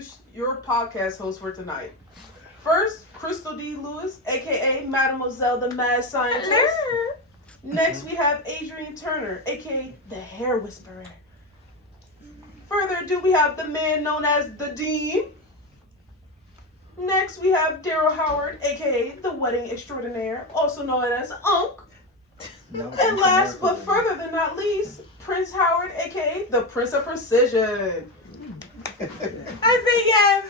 introduce your podcast host for tonight. First, Crystal D. Lewis, aka Mademoiselle the Mad Scientist. Hello. Next, we have Adrian Turner, aka the Hair Whisperer. Further ado, we have the man known as the Dean. Next, we have Daryl Howard, aka the Wedding Extraordinaire, also known as Unc. And last but further than not least, Prince Howard, aka the Prince of Precision. I say yes.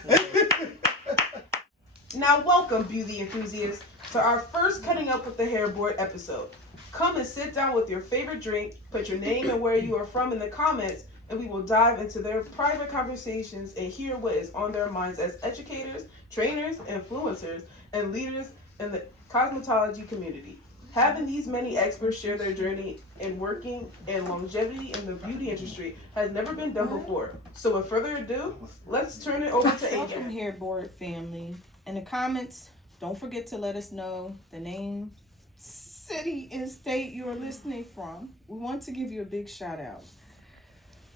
Now welcome, beauty enthusiasts, to our first Cutting Up with the Hair Board episode. Come and sit down with your favorite drink, put your name and where you are from in the comments, and we will dive into their private conversations and hear what is on their minds as educators, trainers, influencers, and leaders in the cosmetology community. Having these many experts share their journey in working and longevity in the beauty industry has never been done before. So with further ado, let's turn it over to Welcome, Adrian. Hair Board family. In the comments, don't forget to let us know the name, city, and state you are listening from. We want to give you a big shout out.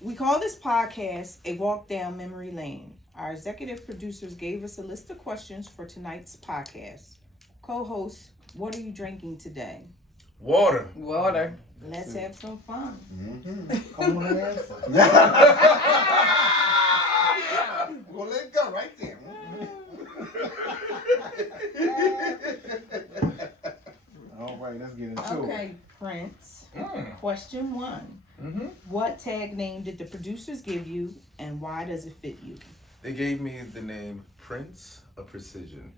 We call this podcast a walk down memory lane. Our executive producers gave us a list of questions for tonight's podcast. Co-host, what are you drinking today? Water. Let's have some fun. Come on and answer. Well, let it go right there. All right, let's get into it. Okay, Prince. Question 1. What tag name did the producers give you, and why does it fit you? They gave me the name Prince of Precision.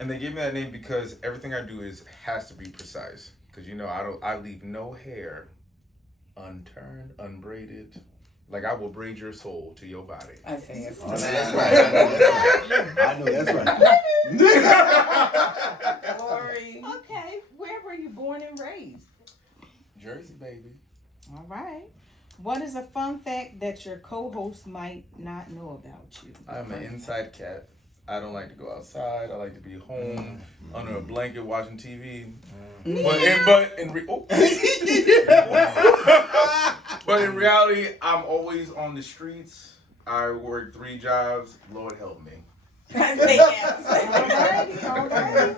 And they gave me that name because everything I do has to be precise. Because I leave no hair unturned, unbraided. Like I will braid your soul to your body. I say yes. Oh, that's right. I know that's right. Lori. Okay, where were you born and raised? Jersey, baby. All right. What is a fun fact that your co-host might not know about you? I'm an inside cat. I don't like to go outside. I like to be home under a blanket watching TV. But in reality, I'm always on the streets. I work 3 jobs. Lord help me. I say yes. All right.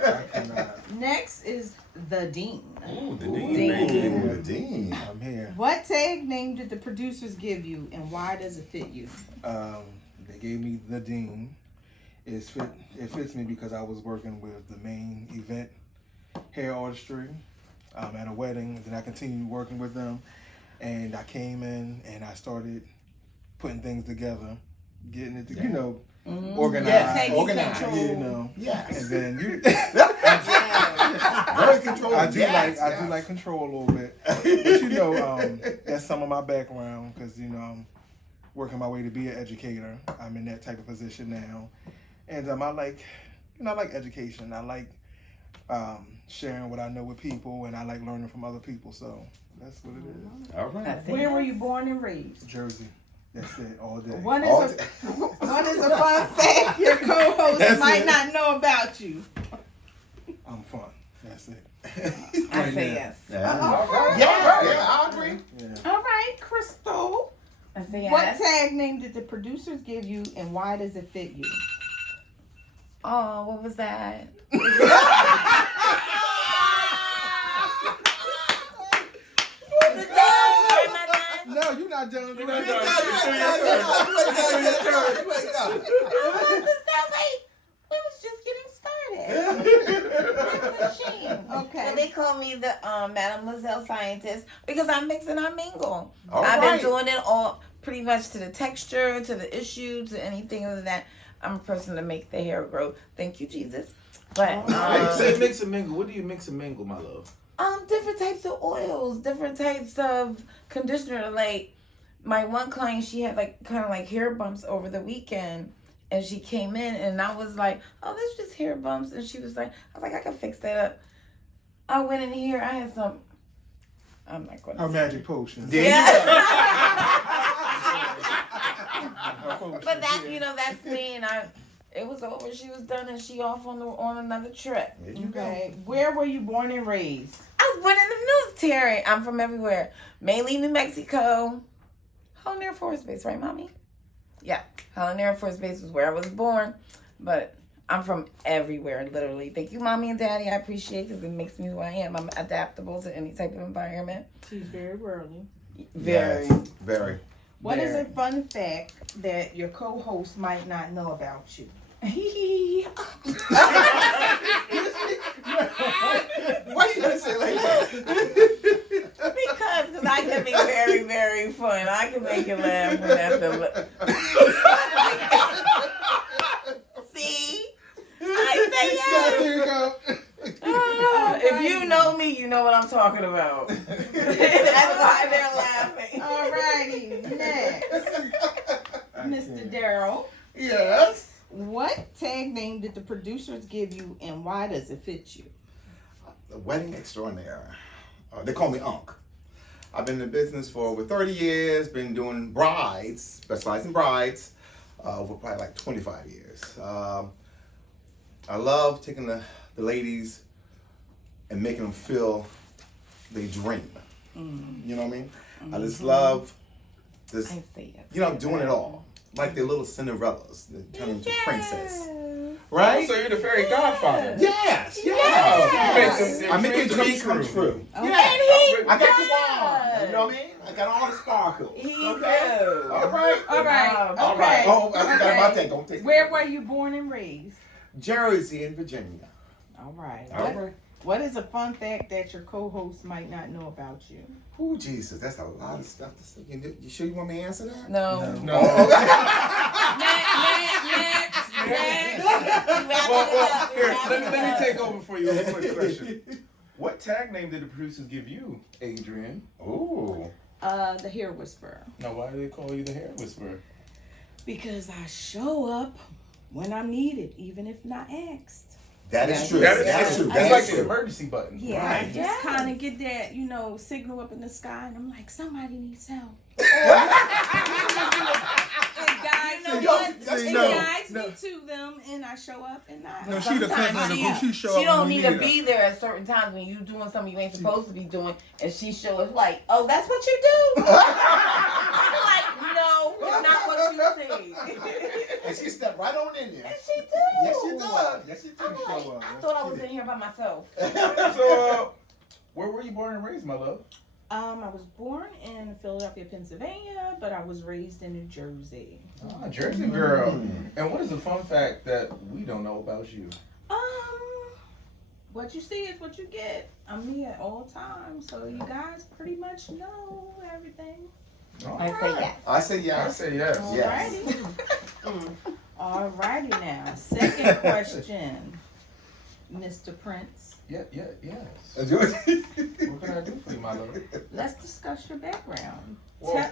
Next is the Dean. Ooh, the Dean. Dean. Ooh, the Dean. I'm here. What tag name did the producers give you, and why does it fit you? They gave me the Dean. It fits me because I was working with the main event hair artistry at a wedding. Then I continued working with them, and I came in and I started putting things together, getting it, organized. Yeah, organized. control. Yes. And then you, Very controlled. I do like control a little bit, but that's some of my background because I'm working my way to be an educator. I'm in that type of position now, and I like education. I like sharing what I know with people, and I like learning from other people. So that's what it is. All right. Where were you born and raised? Jersey. That's it. All day. What is a fun fact your co-host might not know about you? I'm fun. That's it. I say yes. Yeah. All Yeah, I agree. Yeah. All right, Crystal. I say yes. What tag name did the producers give you, and why does it fit you? Oh, what was that? No, you're not done. You ain't done. We was just getting started. That's a shame. Okay. Well, they call me the Mademoiselle Scientist because I mix and I mingle. All I've right. been doing it all pretty much to the texture, to the issue, to anything other than that. I'm a person to make the hair grow. Thank you, Jesus. But You say mix and mingle. What do you mix and mingle, my love? different types of oils, different types of conditioner. Like my one client, she had like kind of like hair bumps over the weekend, and she came in, and I was like, "Oh, that's just hair bumps," and she was like, "I was like, I can fix that up." I went in here, I had some. I'm not going to. Her magic potion. But that, that's me, and it was over. She was done, and she off on another trip. Okay. Where were you born and raised? I was born in the military. I'm from everywhere, mainly New Mexico. Whole Air Force Base, right, mommy? Yeah, Highland Air Force Base was where I was born, but I'm from everywhere, literally. Thank you, Mommy and Daddy. I appreciate it because it makes me who I am. I'm adaptable to any type of environment. She's very worldly. Very. Yes, very. What is Very. a fun fact that your co-host might not know about you? Why you gonna say it like that? Because I can be very, very fun. I can make you laugh when I have to look. See? I say yes. There you go. If you know me, you know what I'm talking about. That's why they're laughing. Alrighty, next. Mr. Darryl, Yes. what tag name did the producers give you and why does it fit you? The wedding extraordinaire. They call me Unc. I've been in business for over 30 years, been doing brides, specializing brides, over probably like 25 years. I love taking the ladies and making them feel they dream. You know what I mean? I just love this, I say yes. you know, doing it all. Like the little Cinderellas that turn into princess. Right? So you're the fairy godfather. Yes, yes. You I make their dreams dreams come true. And Yeah. he I got the does. wand. You know what I mean? I got all the sparkles. He Okay. does. All right. All right, All okay. Oh, I forgot about that. Don't take Where were you born and raised? Jersey and Virginia. All right. All right. What is a fun fact that your co-host might not know about you? Oh, Jesus, that's a lot of stuff to say. You sure you want me to answer that? No. No. Well, here, let me take over for you. One quick question. What tag name did the producers give you, Adrian? Ooh. The hair whisperer. Now, why do they call you the hair whisperer? Because I show up when I'm needed, even if not asked. That is true. That is That's true. true. It's That's like the true. emergency button. Yeah, Right. I just kind of get that, signal up in the sky, and I'm like, somebody needs help. And guys, You know and what? guys need to them, and I show up, and I. No, she the cousin of the group. She show up She don't when we need to need her. be there at certain times when you doing something you ain't supposed to be doing, and she show us like, oh, that's what you do. I'm like, no, it's not what you see. And she stepped right on in there. And she do. Yes, she does. Yes, she I'm does. like, I thought I was in here by myself. So, where were you born and raised, my love? I was born in Philadelphia, Pennsylvania, but I was raised in New Jersey. Ah, Jersey girl. And what is a fun fact that we don't know about you? What you see is what you get. I'm me at all times, so you guys pretty much know everything. I say yes. I say I yes. say yes. Yes. Alrighty now. Second question, Mr. Prince. Yes. Do it. What can I do for you, my love? Let's discuss your background. Whoa.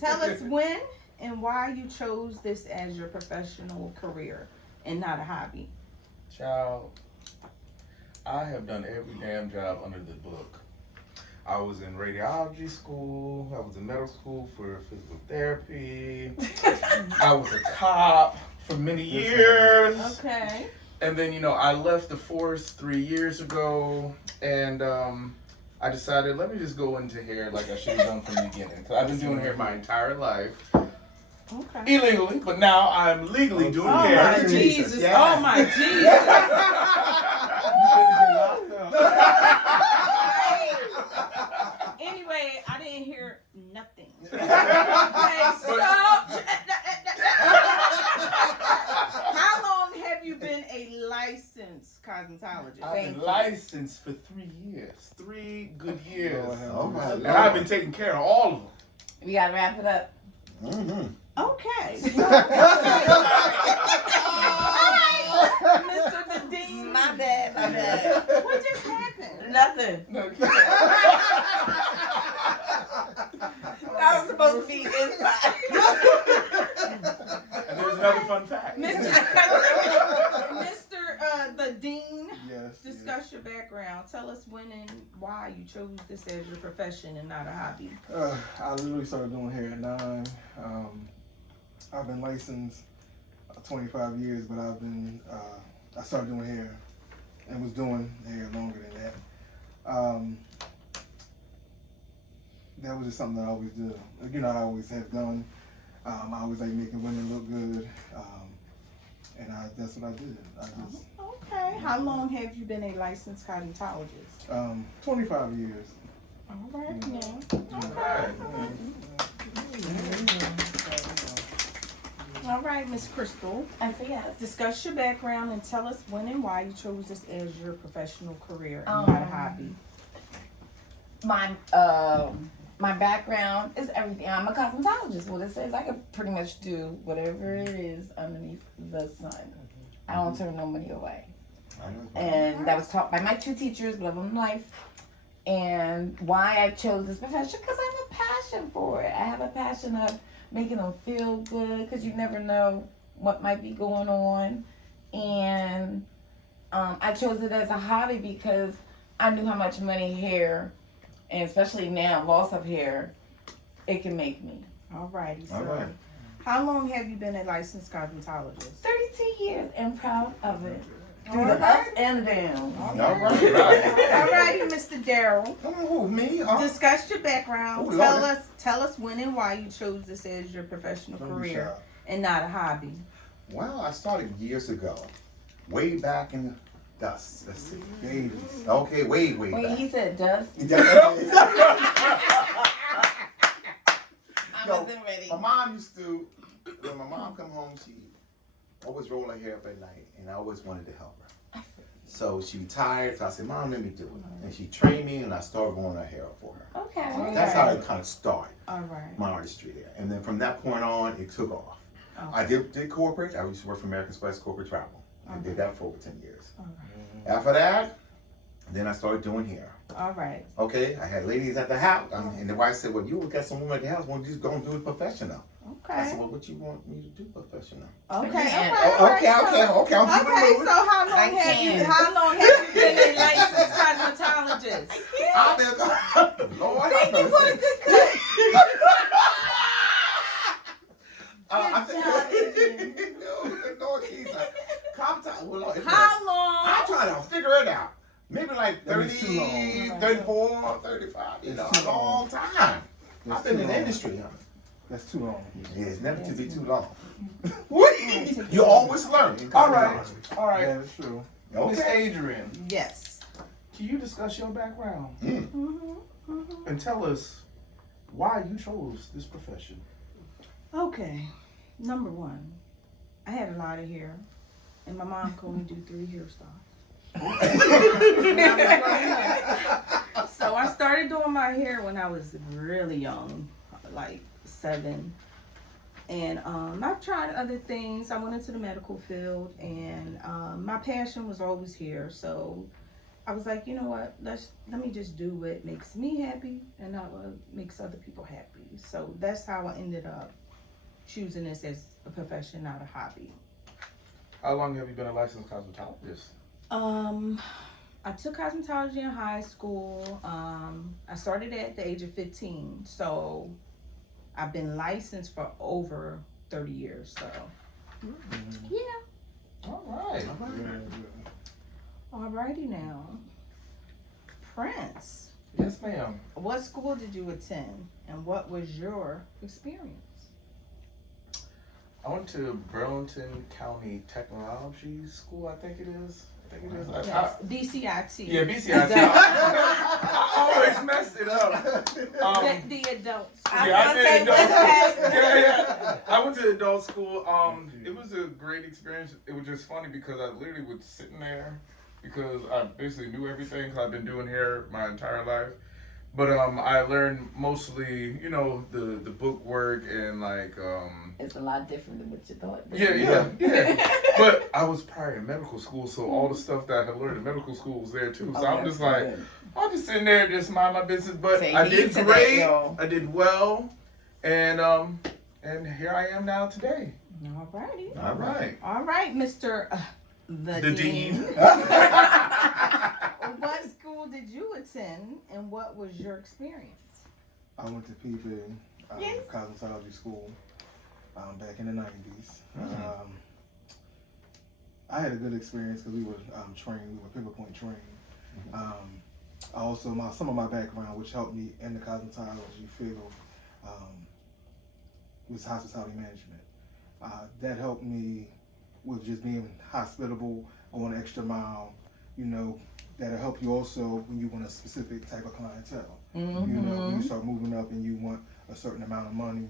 Tell us when and why you chose this as your professional career and not a hobby. Child, I have done every damn job under the book. I was in radiology school. I was in medical school for physical therapy. I was a cop for many years. Okay. And then, I left the force 3 years ago, and I decided, let me just go into hair like I should have done from the beginning. So I've been doing hair my entire life, Okay. illegally, but now I'm legally doing Oh hair. my Jesus. Yeah. Oh my Jesus. Anyway, I didn't hear nothing. Okay, so how long have you been a licensed cosmetologist? I've been licensed for 3 years. 3 good years. Oh my And I've been taking care of all of them. We gotta wrap it up. Mm-hmm. Okay. Mr. The Dean. My bad. What just happened? Nothing. I was supposed to be inside. And there's another fun fact. Mr. The Dean. Yes. Discuss your background. Tell us when and why you chose this as your profession and not a hobby. I literally started doing hair at 9. I've been licensed 25 years, but I started doing hair and was doing hair longer than that. that was just something that I always did. You know, I always have done. I always like making women look good, and that's what I did. I just Okay. How long have you been a licensed cosmetologist? 25 years. All right now. Alright. All right, Miss Crystal. I say yes. Discuss your background and tell us when and why you chose this as your professional career and not a hobby. My background is everything. I'm a cosmetologist. What it says, I can pretty much do whatever it is underneath the sun. I don't turn no money away. And that was taught by my 2 teachers, Love of Life. And why I chose this profession, because I have a passion for it. I have a passion of making them feel good, because you never know what might be going on. And I chose it as a hobby because I knew how much money hair, and especially now, loss of hair, it can make me. All righty, All so right. how long have you been a licensed cosmetologist? 32 years and proud of it. Through All the right. ups and downs. All right. All righty, Mr. Daryl. Come on, who, me? Huh? Discuss your background. Ooh, tell Lordy. us when and why you chose this as your professional Don't be career shy. and not a hobby. Well, I started years ago, way back in the dust. Let's see. Babies. Okay, way Wait, back. he said dust? I Yo, wasn't ready. My mom used to, when my mom come home, she always roll her hair up at night, and I always wanted to help her. So she retired, so I said, Mom, let me do it. And she trained me, and I started growing her hair up for her. Okay. That's how it kind of started, All right. my artistry there. And then from that point on, it took off. Okay. I did corporate. I used to work for American Express Corporate Travel. I did that for over 10 years. All After that, then I started doing hair. All right. Okay, I had ladies at the house, and the wife said, "Well, you got some women at the house. Why don't you just go and do it professional?" I said, Okay. "Well, what you want me to do professional?" Okay. Yeah. Okay, I'm keeping Okay, moving. so how long have you been a licensed cosmetologist? I've been, Lord, Thank you for the good cut. I Good job, think, Lord Jesus, I'm How long? trying to figure it out. Maybe like That is too 30, long. 34, 35, That's a too long. long time. That's I've been too in the long. industry, huh? That's too long. Yeah, it's never to be too long. You always learn. All right, all right. Yeah, that's true. Miss Okay. Adrian, Yes. can you discuss your background Mm-hmm. and tell us why you chose this profession? Okay. Number one, I had a lot of hair, and my mom could only do 3 hairstyles. So I started doing my hair when I was really young, like 7. And I've tried other things. I went into the medical field, and my passion was always hair. So I was like, you know what? Let me just do what makes me happy, and not what makes other people happy. So that's how I ended up choosing this as a profession, not a hobby. How long have you been a licensed cosmetologist? I took cosmetology in high school. I started at the age of 15, so I've been licensed for over 30 years. So, yeah. All right. Alrighty now. Prince, Yes, ma'am. what school did you attend, and what was your experience? I went to Burlington County Technology School, I think it is. Yes, BCIT. Yeah, BCI. I always messed it up. The adults. Yeah, I did adult. Yeah. I went to adult school. It was a great experience. It was just funny because I literally was sitting there because I basically knew everything because I've been doing hair my entire life. But I learned mostly, the book work and like It's a lot different than what you thought. yeah. But I was prior in medical school, so all the stuff that I had learned in medical school was there too. So I'm just like, I'm just sitting there, just mind my business. But Take I did heed to that, great. y'all. I did well, and here I am now today. Alrighty. All right. All right, Mr. The Dean. What school did you attend, and what was your experience? I went to PB, Yes. cosmetology school, back in the 90s. I had a good experience because we were trained, we were pivot point trained. Also, some of my background, which helped me in the cosmetology field, was hospitality management. That helped me with just being hospitable, going an extra mile. That'll help you also when you want a specific type of clientele. Mm-hmm. When you start moving up and you want a certain amount of money,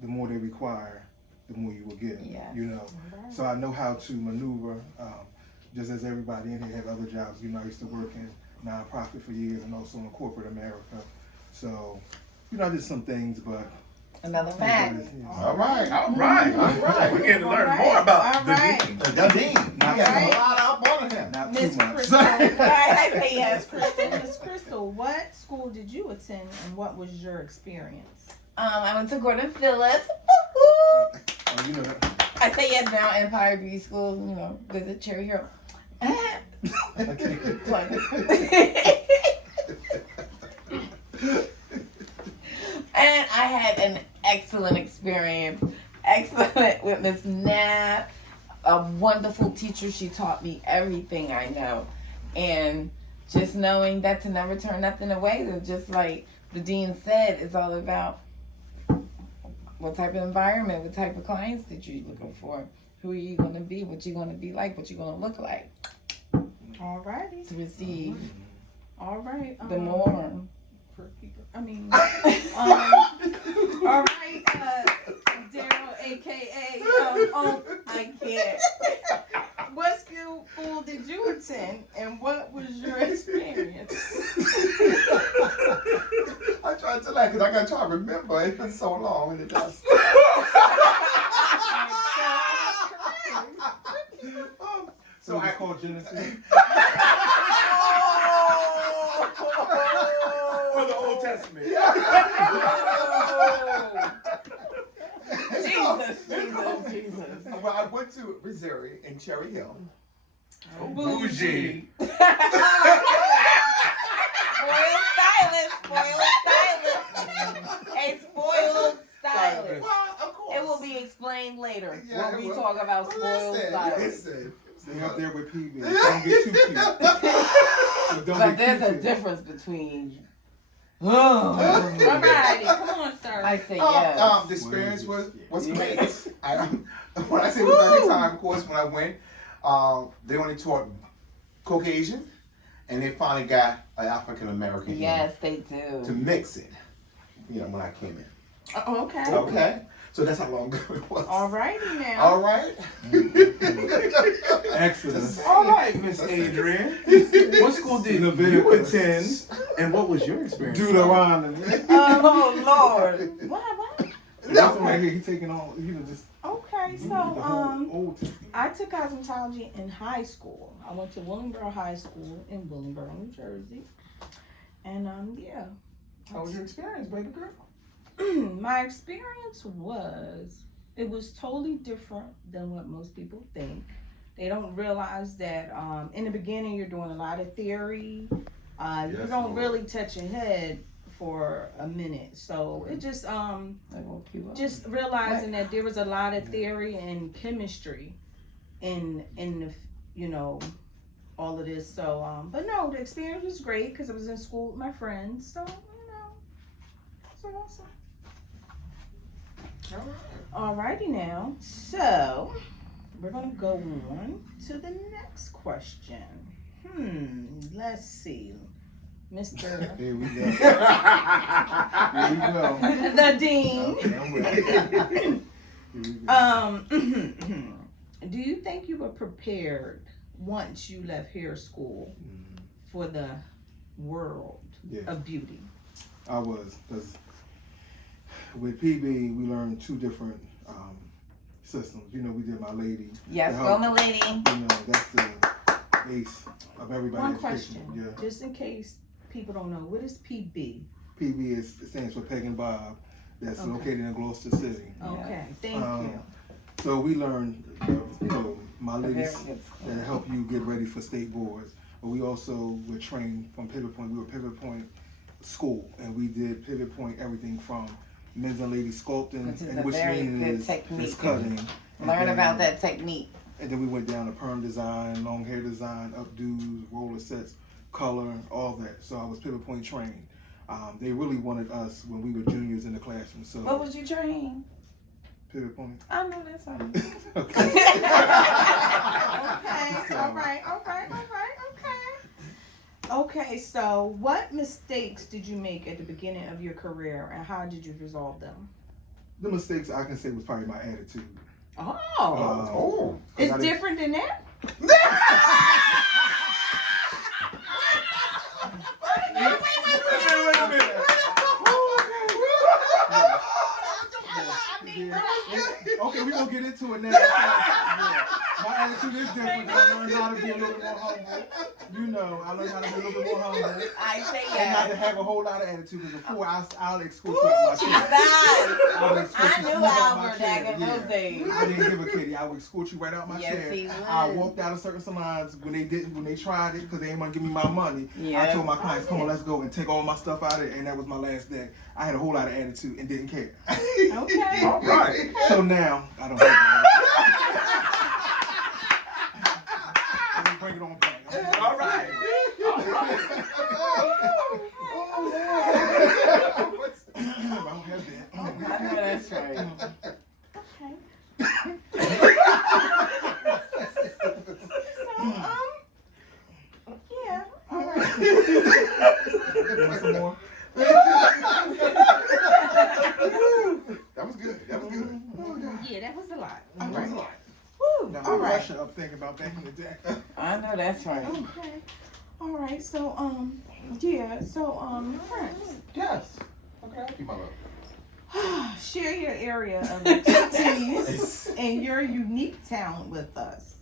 the more they require, the more you will get. Yes. So I know how to maneuver. Just as everybody in here have other jobs. I used to work in nonprofit for years and also in corporate America. So, I did some things, but Another fact. All right. We're getting to learn All more right. about All the right. dean. The dean. Not He has right. a lot up on him. not Miss too much. Crystal. I say yes. Miss Crystal, what school did you attend and what was your experience? I went to Gordon Phillips. Oh, that. I say yes now. Empire Beauty School. Visit Cherry Hill. Plug. And I had an excellent experience. Excellent with Miss Nab. A wonderful teacher. She taught me everything I know. And just knowing that to never turn nothing away, that just like the dean said, it's all about what type of environment, what type of clients that you're looking for. Who are you going to be? What you going to be like? What you going to look like All righty. to receive All right. the norm. All right, Daryl, aka I can't. what school did you attend and what was your experience? I tried to laugh because I got to try to remember. It's been so long and it does. So I called Genesis. Or the Old Testament. Jesus. Well, I went to Missouri in Cherry Hill. Bougie. Spoiled stylist. A spoiled stylist. Well, of course. It will be explained later Yeah, when it we will. talk about spoiled stylist. Listen. Stay up there with PB. Don't get too cute. But there's a difference between. All righty, come on, sir. I say yes. The experience was great. When I say it was every time, of course, when I went, they only taught Caucasian, and they finally got an African American Yes, they to do. mix it. When I came in. Okay. Okay, so that's how long ago it was. All righty now. All right. Excellent. All right, Miss Adrian. What school did you Leviticus. attend, and what was your experience? Deuteronomy. Oh Lord. What? That's right here. He's taking on, just Okay, the so whole Old Testament. I took cosmetology in high school. I went to Willingboro High School in Willingboro, New Jersey. And yeah. How was your experience, baby girl? My experience it was totally different than what most people think. They don't realize that in the beginning you're doing a lot of theory. You Yes, don't Lord. really touch your head for a minute. So it just just realizing that there was a lot of theory and chemistry in the all of this. So but no, the experience was great because I was in school with my friends. So it's awesome. Alrighty now. So we're gonna go on to the next question. Let's see. Mr. Here we go. Here we go. the Dean. Okay, I'm ready. Here we go. Do you think you were prepared once you left hair school for the world Yeah. of beauty? I was, because with PB, we learned two different systems. We did My Lady. Yes, to go help, my lady. That's the base of everybody's One education. question, Yeah. just in case people don't know, what is PB? PB stands for Peg and Bob. That's Okay. located in Gloucester City. Okay, thank you. So we learned, My Ladies Very good school. that help you get ready for state boards. But we also were trained from Pivot Point. We were Pivot Point school, and we did Pivot Point everything from men's and ladies sculpting, Which is and a which very good means technique. is cutting. And Learn then- about that technique. And then we went down to perm design, long hair design, updos, roller sets, color, all that. So I was pivot point trained. They really wanted us when we were juniors in the classroom. So What was you trained? pivot point. I know that's right. Okay. Okay, all right. Okay, so what mistakes did you make at the beginning of your career and how did you resolve them? The mistakes I can say was probably my attitude. Oh, it's different than that? Wait a minute. Okay, we're gonna get into it now. Yeah. My attitude is different. I learned how to be a little bit more humble. You know, I learned how to be a little bit more humble. I say And not to yes. have a whole lot of attitude. Before I'll escort you out my She chair. does. I knew Albert Albert back in those days. I didn't give a kitty. I would escort you right out my Yes, chair. he would. I walked out of certain salons when they tried it because they didn't want to give me my money. Yeah. I told my clients, come on, let's go and take all my stuff out of it. And that was my last day. I had a whole lot of attitude and didn't care. Okay. All right. So now, I don't have that. Let me bring it on back. All right. I don't have that. I know that's right. Yeah, all right. You want some more? That was good. That was good. Yeah, that was a lot. That was a lot. Woo, Now all I'm right. rushing up thinking about back in the day. I know that's right. Okay. All right, so, yeah, so, Prince, Yes. Okay, I'll keep my love. share your area of expertise and your unique talent with us.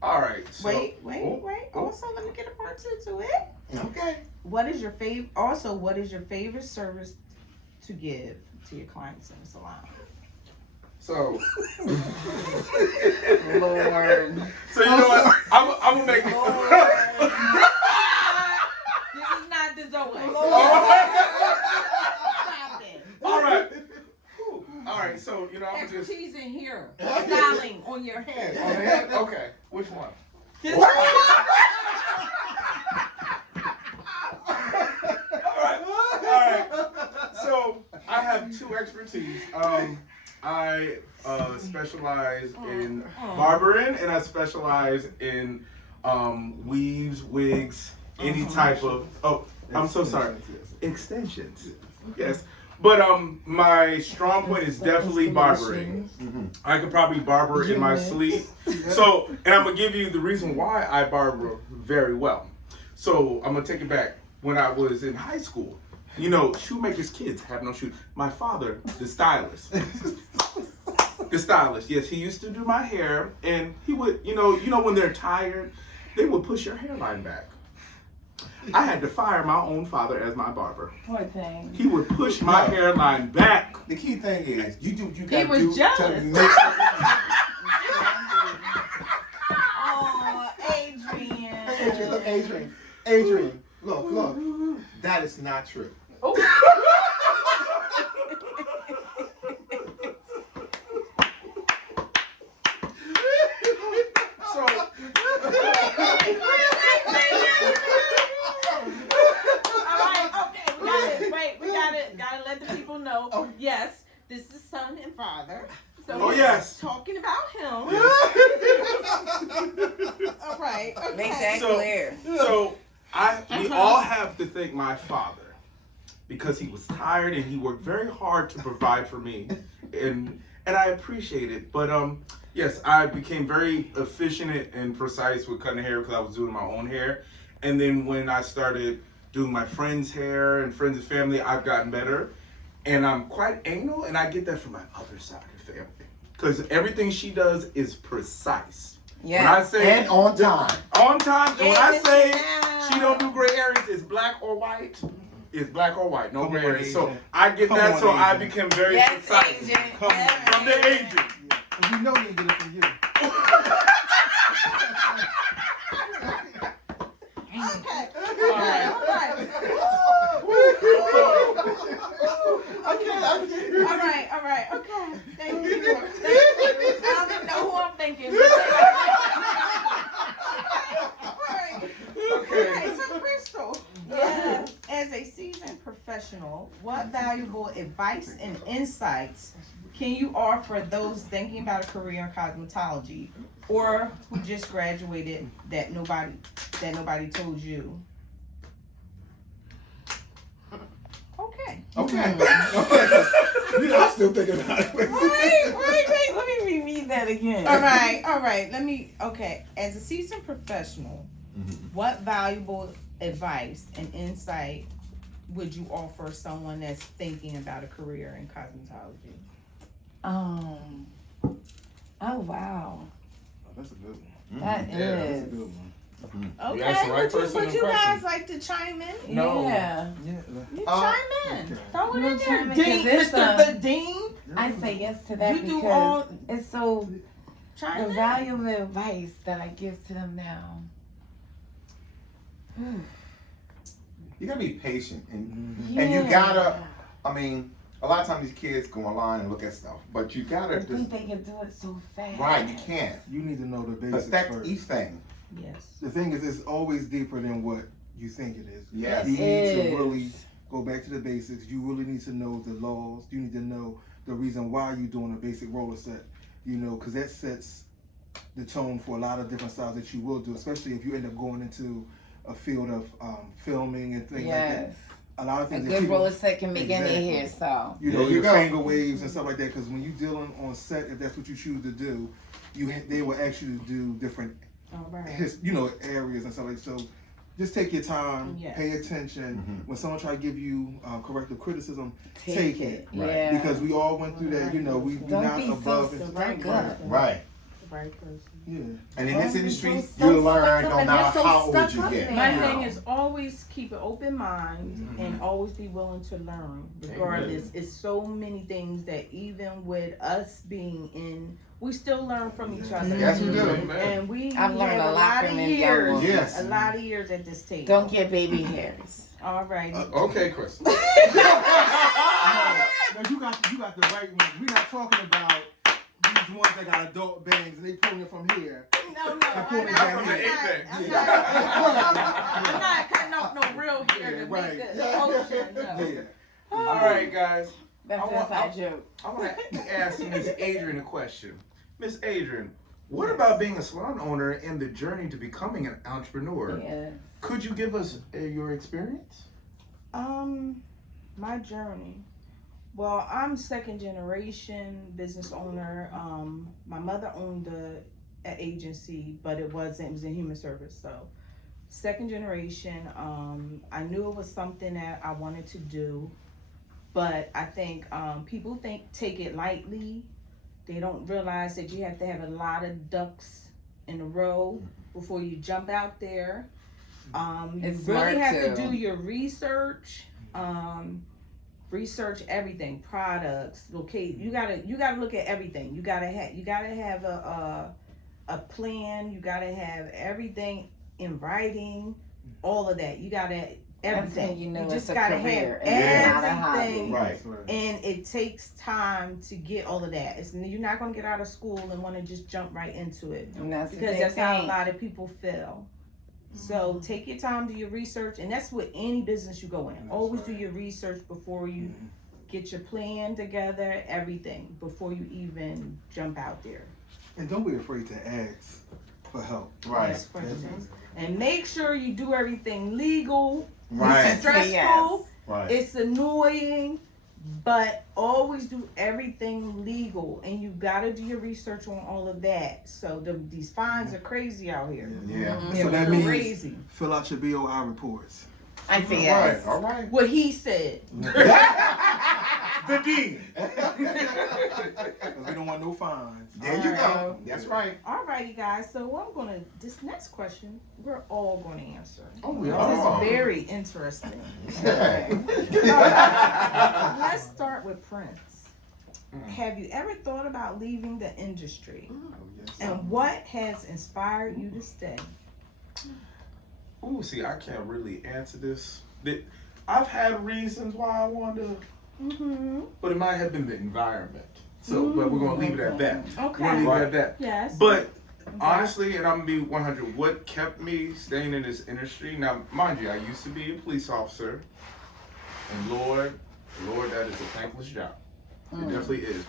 All right. So, Wait. Oh. Also, let me get a part two to it. Okay. What is your favorite service to give to your clients in the salon? So, Lord. so you know what? I'm gonna make it. This is not the Zoe. All right. All right. So you know, I'm just Expertise in here. Styling on your on head. the head. Okay. Which one? This All right. So I have two expertise. I specialize in barbering and I specialize in weaves, wigs, any type of. Oh, I'm so sorry. Extensions. Yes. But my strong point is definitely barbering. I could probably barber in my sleep. So, and I'm gonna give you the reason why I barber very well. So I'm gonna take it back. When I was in high school, you know, shoemakers' kids have no shoes. My father, the stylist. The stylist, yes, he used to do my hair, and he would, you know, when they're tired, they would push your hairline back. I had to fire my own father as my barber. Poor thing. He would push my hairline back. The key thing is you He gotta was do jealous. to make Oh, Adrian. Adrian, look, that is not true. So, Gotta let the people know. Yes, this is son and father. So oh yes. talking about him. All right. Okay. Make that So- clear. So we all have to thank my father because he was tired and he worked very hard to provide for me, and I appreciate it. But yes, I became very efficient and precise with cutting hair because I was doing my own hair, and then when I started doing my friends' hair and friends' and family, I've gotten better, and I'm quite anal, and I get that from my other side of the family because everything she does is precise. Yeah. When I say And on time. on time, and when I Yes, say yeah. she don't do gray areas, it's black or white. It's black or white, no Come gray on, areas. So Asian. I get Come that, on, so I Asian. became very Yes, precise. Agent. Come on. Yes. From the agent. Yeah. And you know you get it from you. Okay. All right. All right. Okay. Thank you. I don't even know who I'm thinking. All right. Okay. Okay. So professional, what valuable advice and insights can you offer those thinking about a career in cosmetology or who just graduated that nobody told you? Okay. Okay. I'm still thinking about it. Wait. Let me reread that again. All right. Okay. As a seasoned professional, what valuable advice and insight would you offer someone that's thinking about a career in cosmetology? Oh wow. Oh, that's a good one. That Yeah, is. That's a good one. Okay, asked the right person would the you question. guys like to chime in? No. Yeah. Yeah. You chime in. okay. Throw it in We'll there. chime in, 'cause Dean, it's Mr. The Dean. I say yes to that You do because all it's so chime the in. valuable advice that I give to them now. You gotta be patient and Yeah. and you gotta. I mean, a lot of times these kids go online and look at stuff, but you I gotta think just they can do it so fast. right. You can't You need to know the basics perfect first. each thing. Yes. The thing is, it's always deeper than what you think it is. Yes. You It need to is. really go back to the basics. You really need to know the laws. You need to know the reason why you're doing a basic roller set. You know, because that sets the tone for a lot of different styles that you will do, especially if you end up going into a field of filming and things like that. Yes. A lot of A things that good people, roller set can make any Exactly. hairstyle. you know, There you your go. finger waves and stuff like that. Because when you're dealing on set, if that's what you choose to do, they will ask you to do different All right. areas and stuff like so. Just take your time, Yes. pay attention. Mhm. When someone try to give you corrective criticism, Take it. Right. Yeah. because we all went through that. You know, we're Don't not be so above. The and, right stuck up. person. Right. The right person. yeah, And in this Don't be industry, so you learn stuck up no and matter you're so how old stuck you up get. now. My Yeah. thing is always keep an open mind and always be willing to learn. Regardless, it's so many things that even with us being in, we still learn from each other. Yes, we do. And we I've learned have a lot of from them young years. ones. Yes. A lot of years at this table. Don't get baby hairs. All right. Okay, Chris. no, you got the right ones. We're not talking about these ones that got adult bangs and they pulling it from here. No, I'm I'm pulling not. it from the apex. I'm not cutting off no real hair to right. make the ocean. No. Yeah. All right, guys. That's I an want- inside joke. I want to ask Miss Adrian a question. Miss Adrian, what about being a salon owner and the journey to becoming an entrepreneur? Yeah. Could you give us your experience? My journey. Well, I'm second generation business owner. My mother owned an agency, but it was in human service. So, second generation. I knew it was something that I wanted to do, but I think people take it lightly. They don't realize that you have to have a lot of ducks in a row before you jump out there. You It's really smart have to too. do your research. Research everything, products, locate. You gotta look at everything. You gotta have a plan. You gotta have everything in writing. All of that. You gotta That's everything. when you know just it's a gotta career have and not a everything. hobby. Right. And it takes time to get all of that. You're not gonna get out of school and want to just jump right into it, And that's the because big that's how a thing. lot of people feel. So take your time, do your research, and that's with any business you go in. Always do your research before you get your plan together, everything before you even jump out there. And don't be afraid to ask for help. Right. Ask questions. And make sure you do everything legal. Right. It's stressful. Yes. Right. It's annoying, but always do everything legal, and you gotta do your research on all of that. So these fines are crazy out here. Yeah. So that means Crazy. fill out your BOI reports. I say All yes. right. All right. What he said. The dean. We don't want no fines. There you go. That's right. Alrighty, guys. So this next question, we're all going to answer. Oh, we This are. is very interesting. Yeah. Let's start with Prince. Have you ever thought about leaving the industry? And what has inspired you to stay? Ooh, see, I can't really answer this. I've had reasons why I wanted to, but it might have been the environment. So, but we're gonna leave it at that. Okay. We're gonna leave it at that. Yes. But honestly, and I'm gonna be 100. What kept me staying in this industry? Now, mind you, I used to be a police officer. And Lord, that is a thankless job. It definitely is.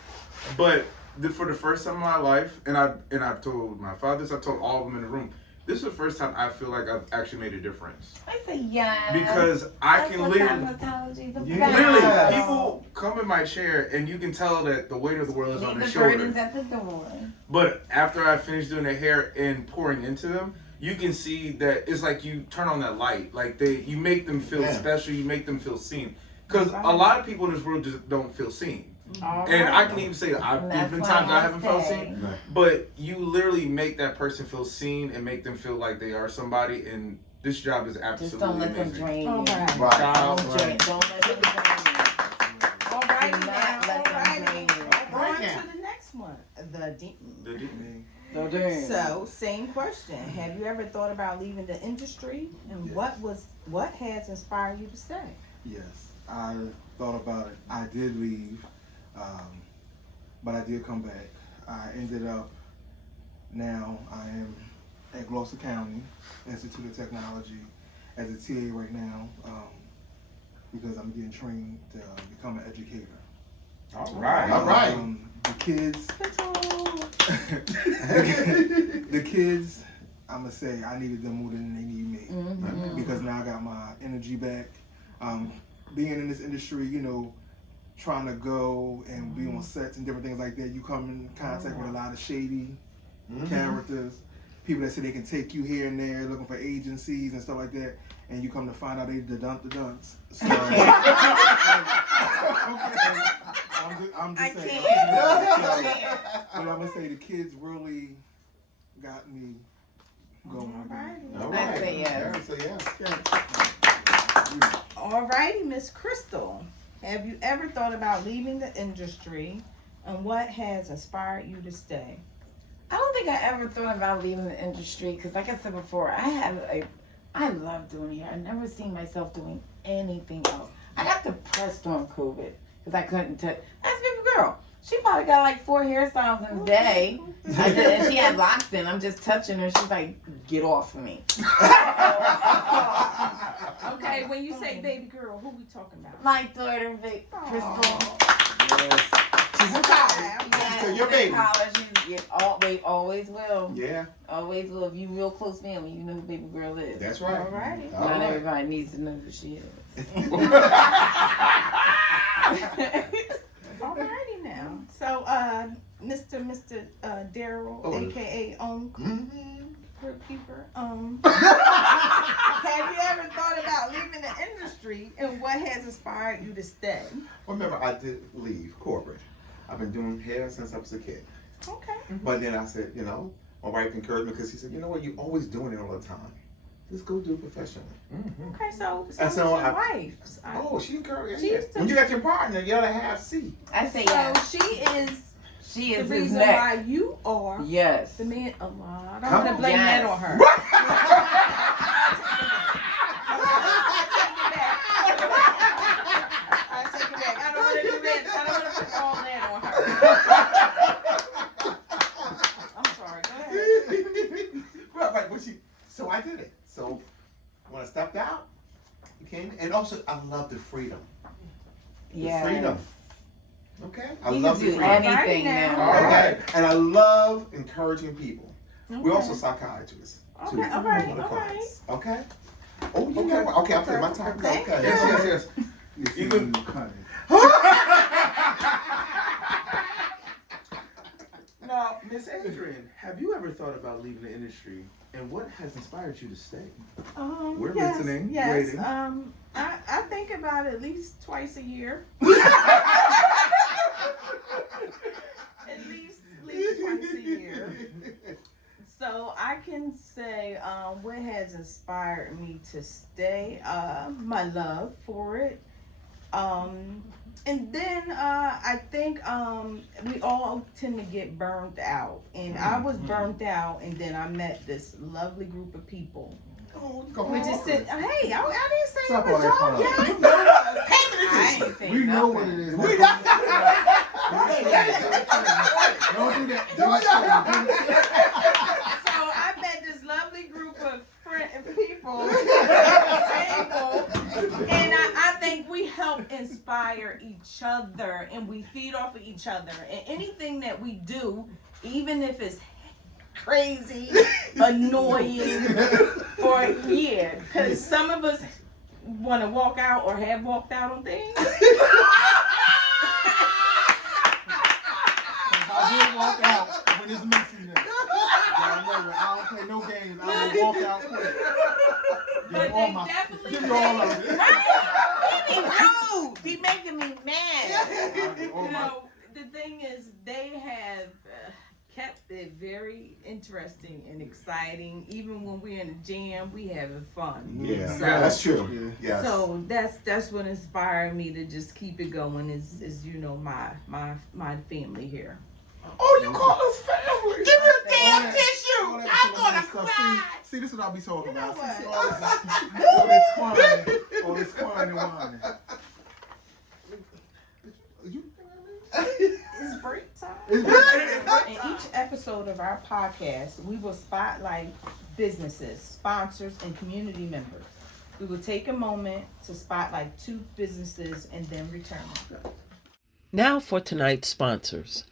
But for the first time in my life, and I've told my fathers, I've told all of them in the room, this is the first time I feel like I've actually made a difference. I say yes. Because I That's can what literally, cosmetology is about. literally, people come in my chair and you can tell that the weight of the world is on their the shoulders. burdens at the door. But after I finish doing their hair and pouring into them, you can see that it's like you turn on that light. Like you make them feel special. You make them feel seen. Because a lot of people in this world just don't feel seen. And I can even say that there's been times I haven't felt seen. Right. But you literally make that person feel seen and make them feel like they are somebody. And this job is absolutely Just don't let them amazing. drain you. All right. Right. Child, Don't let them drain you. All right Do not now. let All them right. drain you. On now. to the next one. The deep. Me. So, same question. Have you ever thought about leaving the industry, and Yes. what has inspired you to stay? Yes, I thought about it. I did leave, but I did come back. I ended up, now I am at Gloucester County Institute of Technology as a TA right now, because I'm getting trained to become an educator. All right. All right. The kids, the kids, I'm gonna say I needed them more than they need me, because now I got my energy back. Being in this industry, you know, trying to go and be on sets and different things like that, you come in contact with a lot of shady characters, people that say they can take you here and there, looking for agencies and stuff like that, and you come to find out they the dunks. So, I'm just saying. But I'm gonna say the kids really got me going. All I right. say yes. Karen say yes. Alrighty, Miss Crystal. Have you ever thought about leaving the industry, and what has inspired you to stay? I don't think I ever thought about leaving the industry because, like I said before, I love doing hair. I never seen myself doing anything else. I got depressed on COVID because I couldn't touch. That's baby girl. She probably got like 4 hairstyles in a day. And she had locks in. I'm just touching her. She's like, get off of me. Okay, when you say baby girl, who we talking about? My daughter, Crystal. Yes. She's in college. Yes, So your she's in baby. college. They always will. Yeah, Always will. If you real close family, you know who baby girl is. that's right. Alrighty. All Not right. everybody needs to know who she is. Alrighty now. So, Mr. Daryl, Oh. aka Mm-hmm. Keeper, have you ever thought about leaving the industry, and what has inspired you to stay? Remember, I did leave corporate. I've been doing hair since I was a kid. Okay. But then I said, you know, my wife encouraged me because she said, you know what, you're always doing it all the time. Just go do it professionally. Okay, so And so your I- wife. Oh, she encouraged She me. used to- When you got your partner, you gotta have C. I say So yes. she is She the is his reason neck. why you are Yes. the man. Oh, I don't Come want to on. blame Yes. that on her. I take it back. I don't want to do that. I don't want to put all that on her. I'm sorry. Go ahead. Right, but so I did it. So when I stepped out, became, and also I love the freedom. The Yes. freedom. Okay? I You love can the do freedom. anything Right now. now. Okay? And I love encouraging people. We're also Okay. psychiatrists. Too. Okay, all right, for the all clients. Okay? Oh, you Okay. know what? Okay, I'll play my time. Thank Okay. you. Yes. You see You you could- cutting. Now, Miss Adrian, have you ever thought about leaving the industry, and what has inspired you to stay? We're yes, listening, Yes. waiting. I think about it at least twice a year. At least twice a year. So I can say what has inspired me to stay, my love for it. And then I think we all tend to get burned out. And I was burned out, and then I met this lovely group of people. Oh, you go We just said, hey, I didn't say Stop it was all y'all that yet. I ain't saying We know nothing. what it is. We Don't do that. So I met this lovely group of people at the table, and I think we helped inspire each other and we feed off of each other. And anything that we do, even if it's crazy, annoying, or yeah, because some of us want to walk out or have walked out on things. I did walk out when it's messiness. Y'all know it. I don't play no games. I will walk out quick. But they definitely Give me all of it. Be rude. Be making me mad. You know, the thing is, they have kept it very interesting and exciting. Even when we're in a jam, we having fun. Yeah, So, that's true. Yes. So that's what inspired me to just keep it going. Is you know my family here. Oh, you call us family? Give me a damn tissue. All that I'm gonna stuff. cry. See, this is what I be talking about. what? See, all this crying and whining. It's break time. It's In each episode of our podcast, we will spotlight businesses, sponsors, and community members. We will take a moment to spotlight 2 businesses and then return. Now for tonight's sponsors.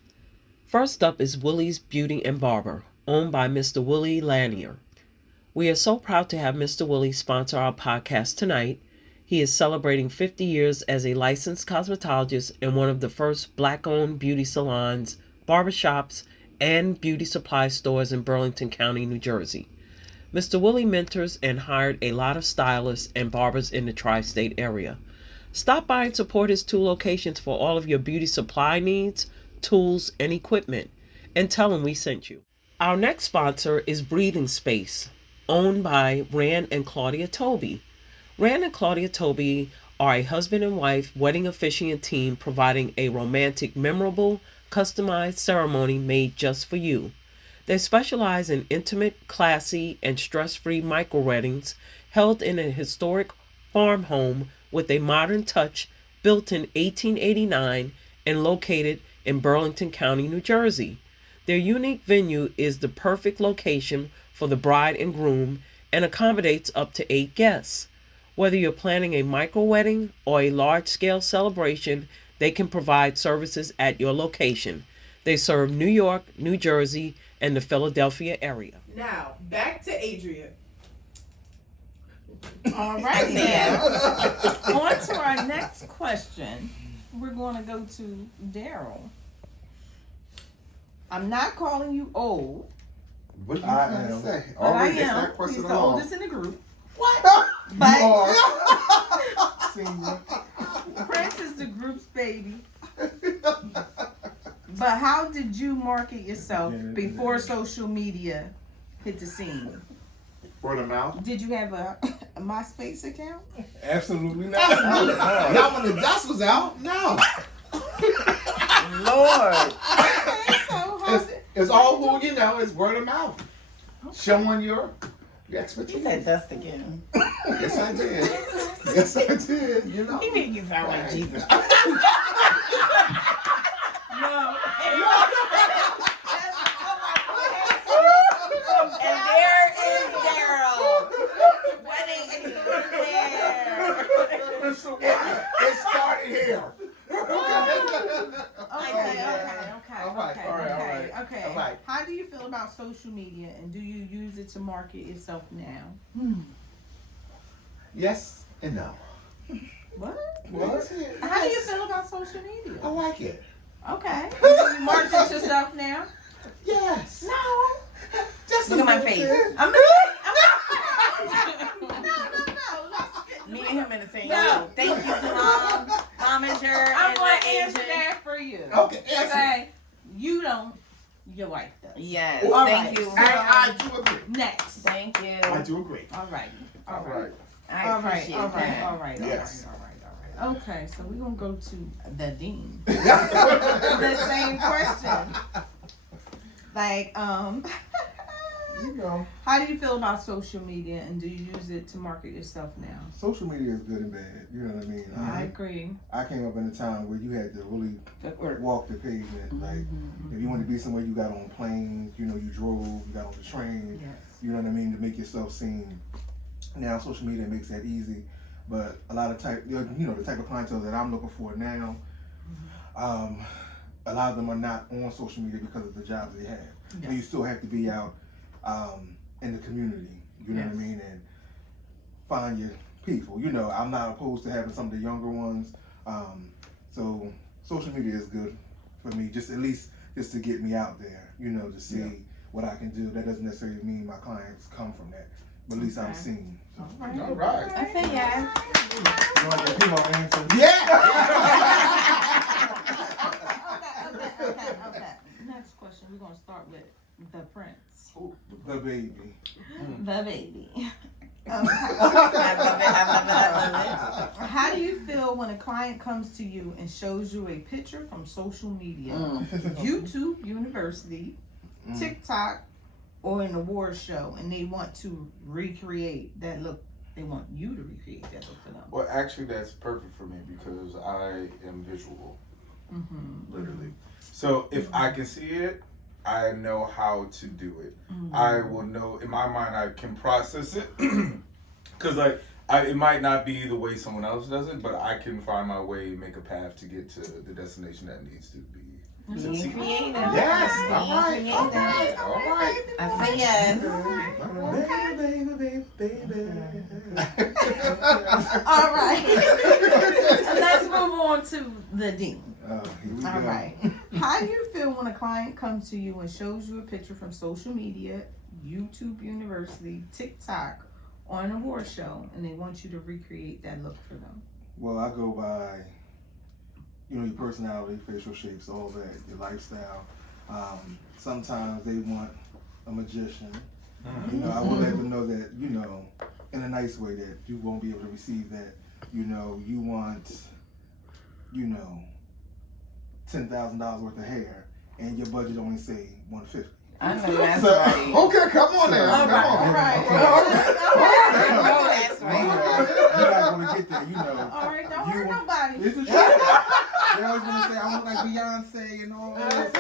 First up is Willie's Beauty and Barber, owned by Mr. Willie Lanier. We are so proud to have Mr. Willie sponsor our podcast tonight. He is celebrating 50 years as a licensed cosmetologist in one of the first Black-owned beauty salons, barbershops, and beauty supply stores in Burlington County, New Jersey. Mr. Willie mentors and hired a lot of stylists and barbers in the tri-state area. Stop by and support his 2 locations for all of your beauty supply needs, tools, and equipment, and tell him we sent you. Our next sponsor is Breathing Space, owned by Rand and Claudia Toby. Rand and Claudia Toby are a husband and wife wedding officiant team providing a romantic, memorable, customized ceremony made just for you. They specialize in intimate, classy, and stress-free micro-weddings held in a historic farm home with a modern touch, built in 1889 and located in Burlington County, New Jersey. Their unique venue is the perfect location for the bride and groom and accommodates up to 8 guests. Whether you're planning a micro-wedding or a large-scale celebration, they can provide services at your location. They serve New York, New Jersey, and the Philadelphia area. Now, back to Adria. All right, now on to our next question. We're going to go to Daryl. I'm not calling you old, What are you I trying to am. say? but I Already, it's am. that He's question the alone. oldest in the group. What? You But are senior. Prince is the group's baby. But how did you market yourself before social media hit the scene? Word of mouth. Did you have a MySpace account? Absolutely not. Not when the dust was out. No. Lord. Okay, so how did, It's all who you know. It's word of mouth. Showing your He expertise. said dust again. Yes, I did. Yes, I did. You know. He made you sound like Jesus. no. And there is Daryl. Wedding extraordinaire. It started here. Okay. All right. How do you feel about social media, and do you use it to market yourself now? Yes and no. What? What? How do you feel about social media? I like it. Okay. Do you market yourself now? Yes. No. Just Look a at my little face. bit. I'm not. No. Me and him in the same No. room. Thank you, Mom. Momager. I'm and going the to answer agent. that for you. Okay, answer. Okay. You don't. Your wife does. Yes. All Thank right. you. I do agree. Next. Thank you. I do agree. All right. All right. I All right. appreciate All right. that. All right. Yes. All right. Okay, so we're gonna go to the dean. You The same question. Like, know, how do you feel about social media, and do you use it to market yourself now? social media is good and bad. You know what I mean? I agree. I came up in a time where you had to really walk the pavement. Like, if you wanted to be somewhere, you got on planes, you know, you drove, you got on the train, Yes. you know what I mean, to make yourself seen. Now, social media makes that easy. But a lot of the type of clientele that I'm looking for now, a lot of them are not on social media because of the jobs they have. Yes. And you still have to be out in the community, you know what I mean, and find your people. You know, I'm not opposed to having some of the younger ones. So social media is good for me, just at least just to get me out there, you know, to see what I can do. That doesn't necessarily mean my clients come from that, but at least I'm seen. All right. All right. I say yes. You want to people answer? Yeah. Okay. Next question. We're gonna start with the Prince. The baby. The baby. I love it. How do you feel when a client comes to you and shows you a picture from social media, YouTube, university, TikTok, or an award show, and they want to recreate that look? They want you to recreate that look for them. Well, actually, that's perfect for me because I am visual, literally. So if I can see it, I know how to do it. I will know, in my mind, I can process it. Because it might not be the way someone else does it, but I can find my way, make a path to get to the destination that needs to be. Being creative. Yes. All right. Being All creative. right. All right. I say yes. All right. Let's move on to the dean. Here we All go. right. How do you feel when a client comes to you and shows you a picture from social media, YouTube, university, TikTok, or an award show, and they want you to recreate that look for them? Well, I go by, you know, your personality, facial shapes, all that, your lifestyle. Sometimes they want a magician. You know, I will let them know that, you know, in a nice way, that you won't be able to receive that. You know, you want, you know, $10,000 worth of hair, and your budget only say $150. I know that's So, right. okay, come on now. All Come on. right. I know that's right. You're not gonna get that, you know. All right, don't You hurt want- nobody. It's the truth. They always want to say, I look like Beyonce and all this.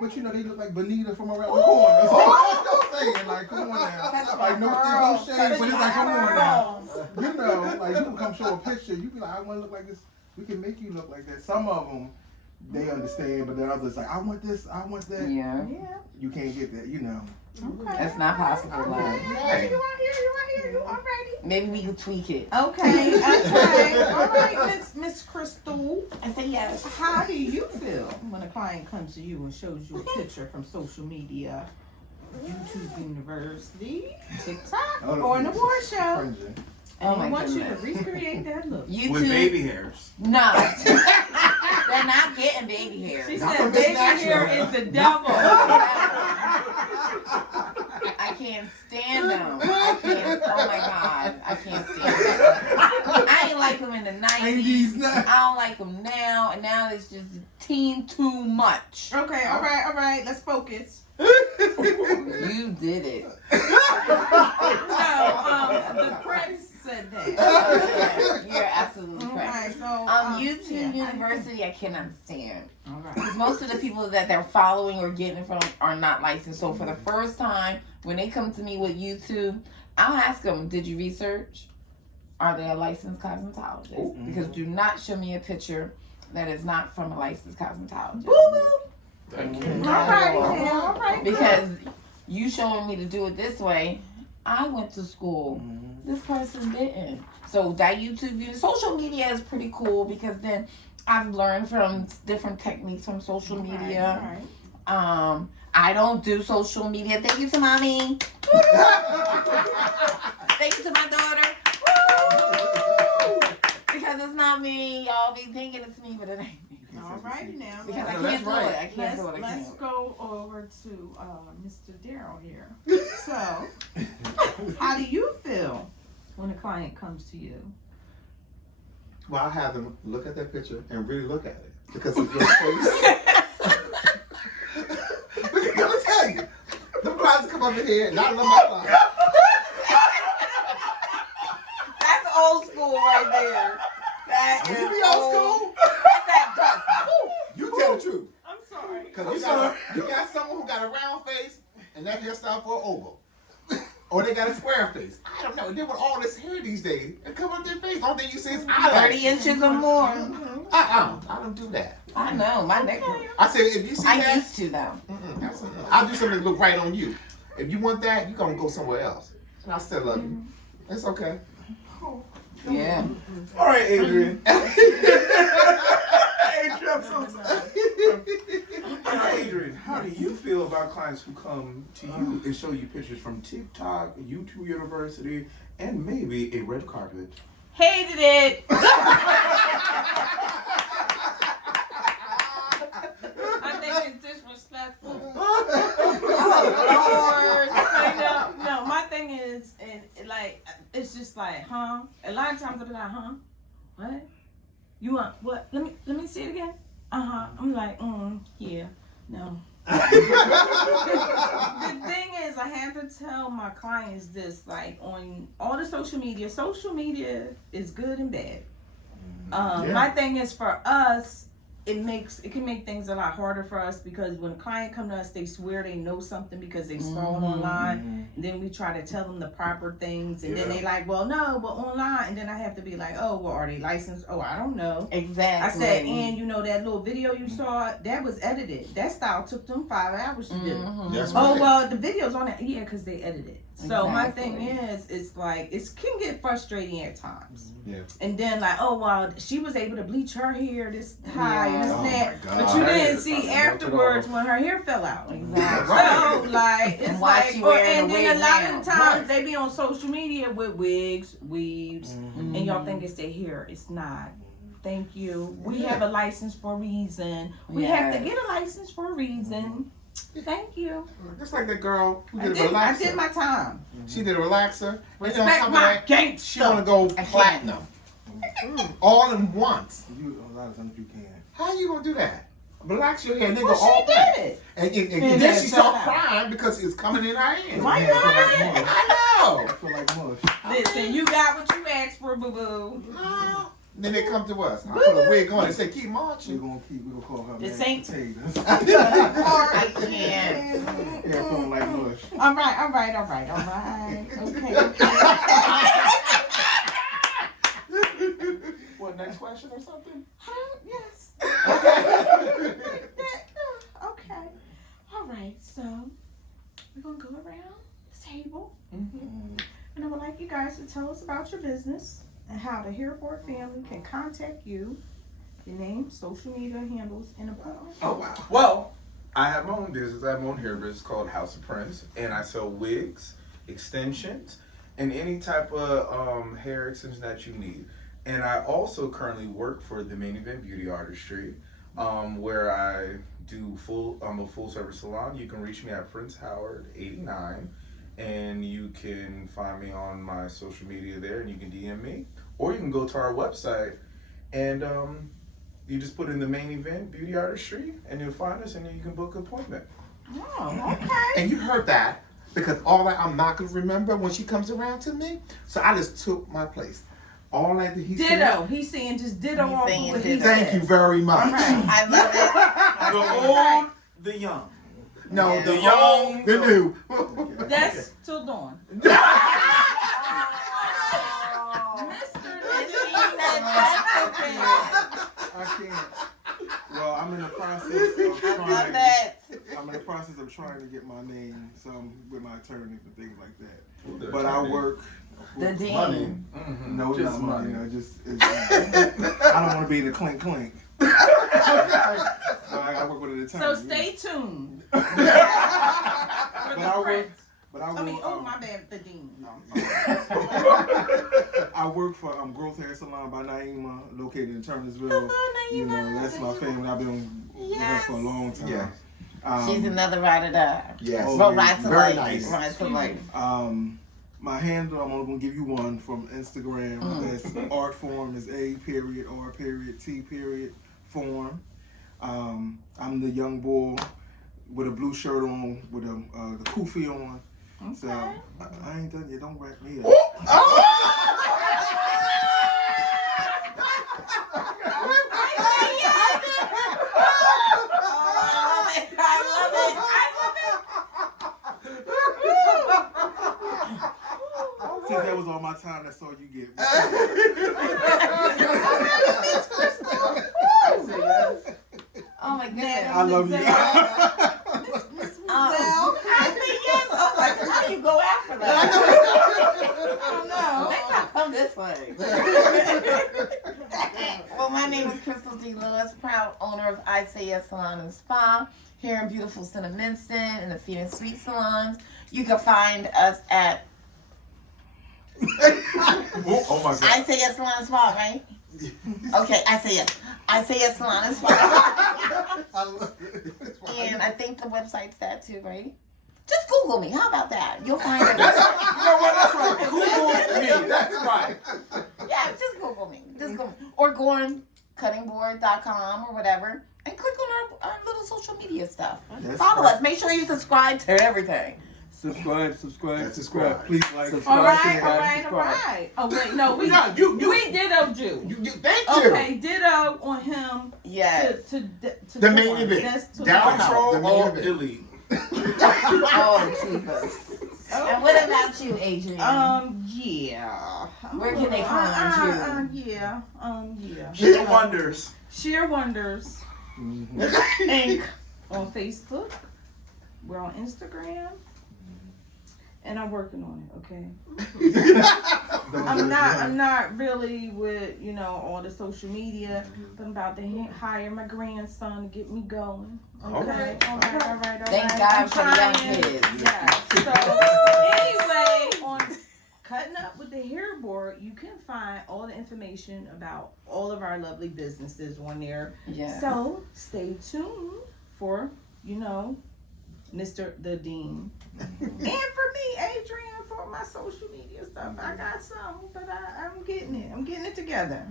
But you know, they look like Bonita from around the corner. So I'm just saying, like, come on now. Like, no shade, but it's like, come on now. You know, like, you can come show a picture. You be like, I want to look like this. We can make you look like that. Some of them, they understand, but then others like, I want this, I want that. Yeah. You can't get that, you know. Okay. That's not possible, love. You right here. You already. Maybe we could tweak it. Okay. All right, Miss Crystal. I say yes. How do you feel when a client comes to you and shows you a picture from social media, YouTube, university, TikTok, or an award show, Cringing. and Oh they my want you to goodness. recreate that look? YouTube. With baby hairs. No. They're not getting baby hair. She Not said from this baby hair natural. is the devil. I can't stand them. Oh my God. I can't stand them. I ain't like them in the 90s. I don't like them now. And now it's just teen too much. Okay, all right. Let's focus. You did it. So, the Prince said that. You're absolutely Okay, correct. so YouTube University, I cannot stand. All right. Because most of the people that they're following or getting from are not licensed. So for the first time, when they come to me with YouTube, I'll ask them, did you research? Are they a licensed cosmetologist? Because do not show me a picture that is not from a licensed cosmetologist. Thank you. All right. Because you showing me to do it this way, I went to school. This person didn't. So that YouTube, social media is pretty cool because then I've learned from different techniques from social media. All right. I don't do social media. Thank you to mommy. Thank you to my daughter. Because it's not me. Y'all be thinking it's me, but it ain't me. All righty now. Because I No, can't that's do it. right. I can't do it. I Let's can't. go over to Mr. Darryl here. So, how do you feel when a client comes to you? Well, I have them look at that picture and really look at it because of your face. Let me tell you, them clients come up in here and I love my clients. That's old school right there. That You is be old school? That's that dust. You tell the truth. I'm sorry. Because you got someone who got a round face and that hairstyle for an oval. Or they got a square face. I don't know. They with all this hair these days, it come up their face. Only thing you see is eyelashes. 30 inches or more. I don't do that. I know, my neck. I said, if you see I that, used to though. I'll do something to look right on you. If you want that, you gonna go somewhere else. And I still love you. It's okay. Yeah. All right, Adrian. Adrian, I'm so sorry. Now, Adrian, how do you feel about clients who come to you and show you pictures from TikTok, YouTube University, and maybe a red carpet? Hated it. I think it's disrespectful. Oh, Lord. No, my thing is, and like, it's just like, huh? A lot of times I'll be like, huh? What? You want what? Let me see it again. I'm like, yeah, no. The thing is, I have to tell my clients this, like, on all the social media is good and bad. My thing is, for us, it can make things a lot harder for us, because when a client come to us, they swear they know something because they saw it online, and then we try to tell them the proper things, and then they like, well, no, but online, and then I have to be like, oh, well, are they licensed? Oh, I don't know. Exactly. I said, and you know that little video you saw, that was edited. That style took them 5 hours to do. That's Oh, right. well, the video's on it. Yeah, because they edited. So my Exactly. thing is, it's like, it can get frustrating at times. Yeah. And then like, oh, well, she was able to bleach her hair this high and this Oh, and that. my But God. you That didn't is see fucking afterwards melted when her hair fell out. Exactly. So like, it's And why like, she or, wearing and a then a wig lot now. of the times Right. they be on social media with wigs, weaves, and y'all think it's their hair. It's not. Thank you. We have a license for a reason. We have to Yes. get a license for a reason. Thank you. Just like that girl who I did a did relaxer. my time. She did a relaxer. And on Respect top of my that, gangster. she wanna go platinum. All in once. You, a lot of times you can. How you gonna do that? Relax your hair and then Well, go all she black. did it. And And then then she fell started out. crying because it's coming in her hand. Why Yeah, you I feel like lying? mush. I I feel like mush. Listen, you got what you asked for, boo boo. know. No. Then they come to us. I put a wig on and say, keep marching. We're gonna call her This mashed ain't- potatoes. I can't. Yeah, feeling like mush. All right. Okay. What, next question or something? Yes. Okay. All right. So we're gonna go around the table, and I would like you guys to tell us about your business and how the Hairboard family can contact you. Your name, social media handles, and about. Oh, wow. Well, I have my own business. I have my own hair business called House of Prince, and I sell wigs, extensions, and any type of hair extension that you need. And I also currently work for the Main Event Beauty Artistry, where I do a full service salon. You can reach me at Prince Howard 89, and you can find me on my social media there, and you can DM me, or you can go to our website and you just put in the Main Event Beauty Artistry, and you'll find us, and then you can book an appointment. Oh, okay. And you heard that because all that I'm not gonna remember when she comes around to me. So I just took my place. All that he said. Ditto. He's saying just ditto He's off saying of what he ditto. said. Thank you very much. Right. I love it. The old, the young. No, Yeah. the young, old, the new. That's till dawn. I can't. Well, I'm in the process of I love trying. that. I'm in the process of trying to get my name some with my attorney and things like that. The But I attorney. work. The dean. Money. No, Just not money. money. I don't want to be the clink clink. So I work with an attorney. So stay tuned. For But the I work. prince. But I I work. mean, oh my bad, the dean. I work for Growth Hair Salon by Naima, located in Turnersville. Hello, You know, Naima. that's my family. I've been with her for a long time. Yeah. She's another ride or die. Yes. Oh, Well, yeah. ride to Very life. nice. Ride to life. My handle, I'm only gonna give you one from Instagram. That's art form is A.R.T. form. I'm the young boy with a blue shirt on with the kufi on. So I ain't done yet. Don't wrap me up. Since that was all my time, that's all you get. Oh my goodness. I love you. I say yes. Oh my God. How do you go after that? Oh no. Next time, come this way. Well, my name is Crystal D. Lewis, proud owner of I Say Yes Salon and Spa here in beautiful Cinnamonston in the Feet and Sweet salons. You can find us at Oh my God. I Say Yes Salon and Spa, right? Okay, I say yes. I Say Yes Salon and Spa. And I think the website's that too, right? Just Google me. How about that? You'll find it. You know what? That's right. Google me. That's right. Yeah, just Google me. Just go. Or go on cuttingboard.com or whatever and click on our little social media stuff. Follow us. Make sure you subscribe to everything. Subscribe. Subscribe. Please like. All Subscribe. right. Oh wait, no, we ditto Jew. Thank you. Okay, ditto on him. Yes. To The main Dawn. event. That's to Down. Dawn. The Control main Alt event. Delete. Oh, Jesus. And what about you, Adrian? Yeah. Where can they find you? Yeah. Sheer Wonders. Sheer Wonders Inc. on Facebook. We're on Instagram. And I'm working on it, okay? I'm not really with, all the social media, but I'm about to hire my grandson to get me going. Okay. All right. Thank God I'm for the young trying. kids. Yeah. So anyway, on Cutting Up with the Hair Board, you can find all the information about all of our lovely businesses on there. Yeah. So stay tuned for, Mr. The Dean. And for me, Adrian, for my social media stuff. I got some, but I'm getting it. I'm getting it together.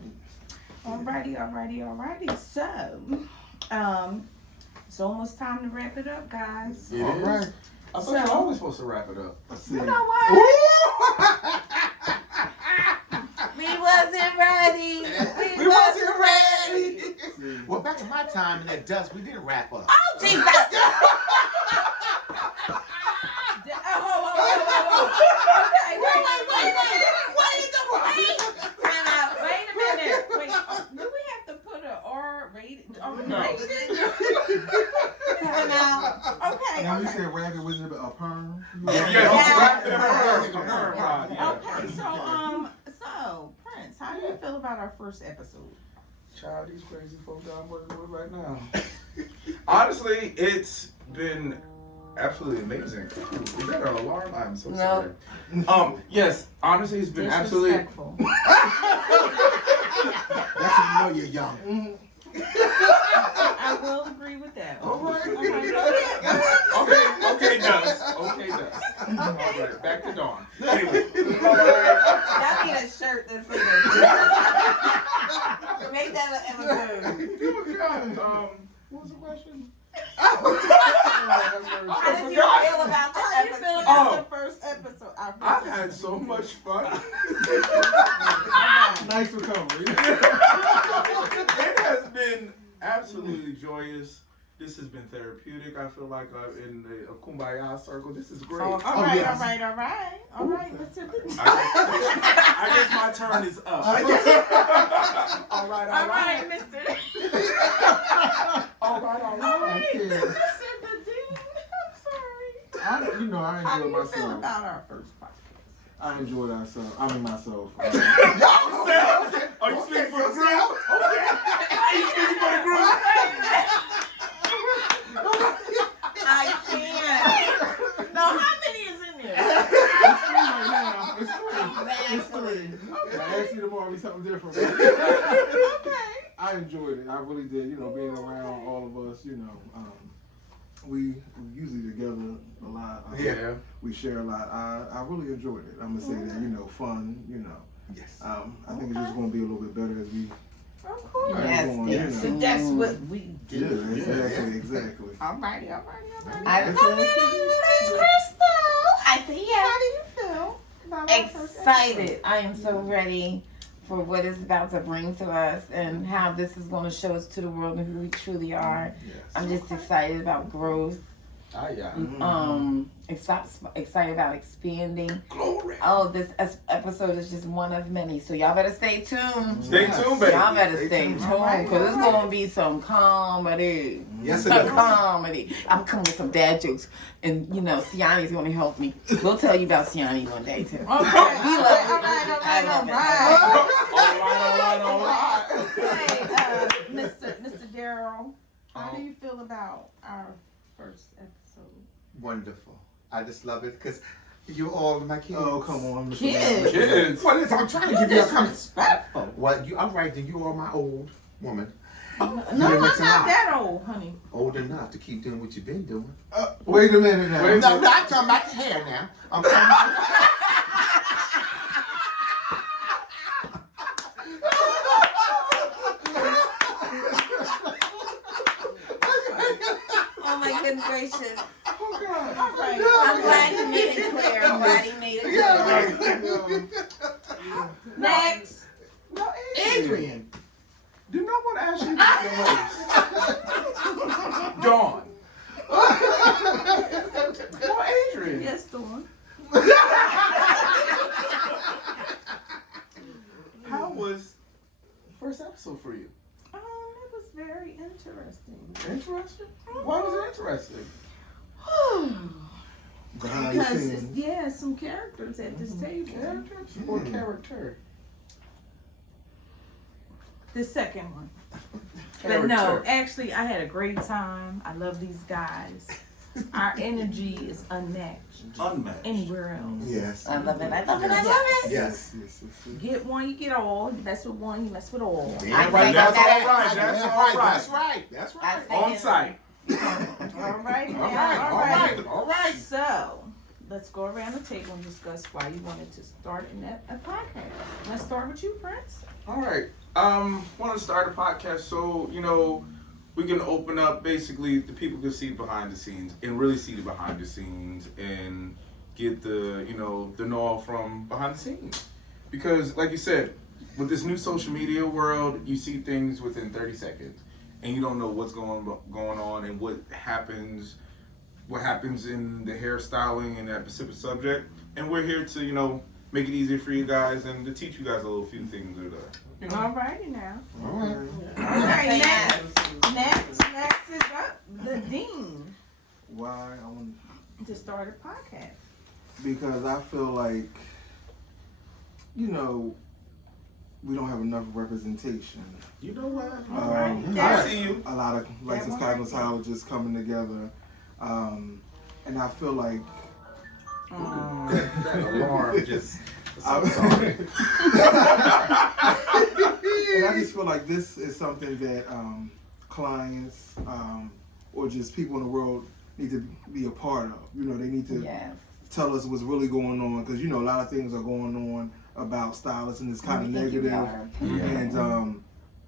Alrighty. So, it's almost time to wrap it up, guys. It All is. right. I thought you were always supposed to wrap it up. You know what? We wasn't ready. We wasn't ready. Well, back in my time in that dust, we didn't wrap up. Oh, Jesus. Wait a minute. Wait, do we have to put an R rated? Okay. Now you said ragged, was it a perm? Yes, wrap it up. Okay, so Prince, how do you feel about our first episode? Child, these crazy folks I'm working with right now. Honestly, it's been absolutely amazing. Is that an alarm? I'm so sorry. Yes, honestly, it's been absolutely. Disrespectful. That's when you know you're young. I will agree with that. All right. Okay. Okay, Dust. All right, back to Dawn. Anyway. Y'all need a shirt that says make that an episode. What was the question? How did you feel about the How you feel episode? about the first episode? I've had so much fun. Nice recovery. It has been absolutely joyous. This has been therapeutic. I feel like I'm in the Kumbaya circle. This is great. All right, Mr. I guess my turn is up. All right, Mr. All right. Mr. The Dean. I'm sorry. I How enjoyed do you feel myself. about our first podcast? I enjoyed myself. myself. Are you speaking for the group? Okay. You speaking for the group? I can't. No, how many is in there? It's three. I asked you tomorrow to be something different. Okay. I enjoyed it. I really did. Being around all of us. We usually together a lot. Yeah. We share a lot. I really enjoyed it. I'm gonna say that. Fun. Yes. I think it's just gonna be a little bit better as we. Of course. Yes, So that's what we Yeah, do. exactly. Alrighty. I Miss Crystal. I say yes. How do you feel about our first Excited. I am so ready for what it's about to bring to us and how this is going to show us to the world who we truly are. Yes. I'm just excited about growth Yeah. Excited about expanding. Glory. Oh, this episode is just one of many, so y'all better stay tuned. Stay tuned, baby. Y'all better stay tuned, Alright. because it's gonna be some comedy. Yes, it Some is. comedy. I'm coming with some dad jokes, and Siani's gonna help me. We'll tell you about Siani one day too. Okay. We love you. I love All right. Hey, Mr. Darryl, how do you feel about our first episode? Wonderful. I just love it because you're all my kids. Oh, come on, Mr. Kids. Kids. Well, listen, I'm trying to You give you a disrespectful. Well, all right, then you are my old woman. No, You I'm didn't not mix 'em up. that old, honey. Old enough to keep doing what you've been doing. Wait a minute now. Wait. No, I'm talking about the hair now. I'm talking about Oh my goodness gracious. All right. I'm glad you made it clear. I'm glad you made it clear. Next. No, Adrian. Do not want to ask you about your most. Dawn. No, Adrian. Yes, Dawn. How was first episode for you? It was very interesting. Interesting? Why was it interesting? Behind the Because, scenes. some characters at this table. Characters or character? The second one. But no, Character. actually, I had a great time. I love these guys. Our energy is unmatched Unmatched. anywhere else. yes. I love it. I love it. I love it. Yes. Get one, you get all. You mess with one, you mess with all. Yeah, I right. think That's that- all right. that's That's all right. right. That's right. That's I right. think On site. All right, All right. All right. All right. So, let's go around the table and discuss why you wanted to start a podcast. Let's start with you, Prince. All right. Want to start a podcast so we can open up. Basically, the people can see behind the scenes and really see the behind the scenes and get the the know from behind the scenes. Because, like you said, with this new social media world, you see things within 30 seconds, and you don't know what's going on and what happens in the hairstyling and that specific subject. And we're here to make it easier for you guys and to teach you guys a little few things or All righty now. All right. All right, next is up the dean Why? I want to start a podcast. because I feel like, we don't have enough representation. You know what? Um, I see you. A lot of licensed cosmetologists coming together, and I feel like That alarm just. I'm I'm sorry. and I just feel like this is something that clients or just people in the world need to be a part of. They need to Yes. tell us what's really going on, because a lot of things are going on about stylists and it's kind of negative. And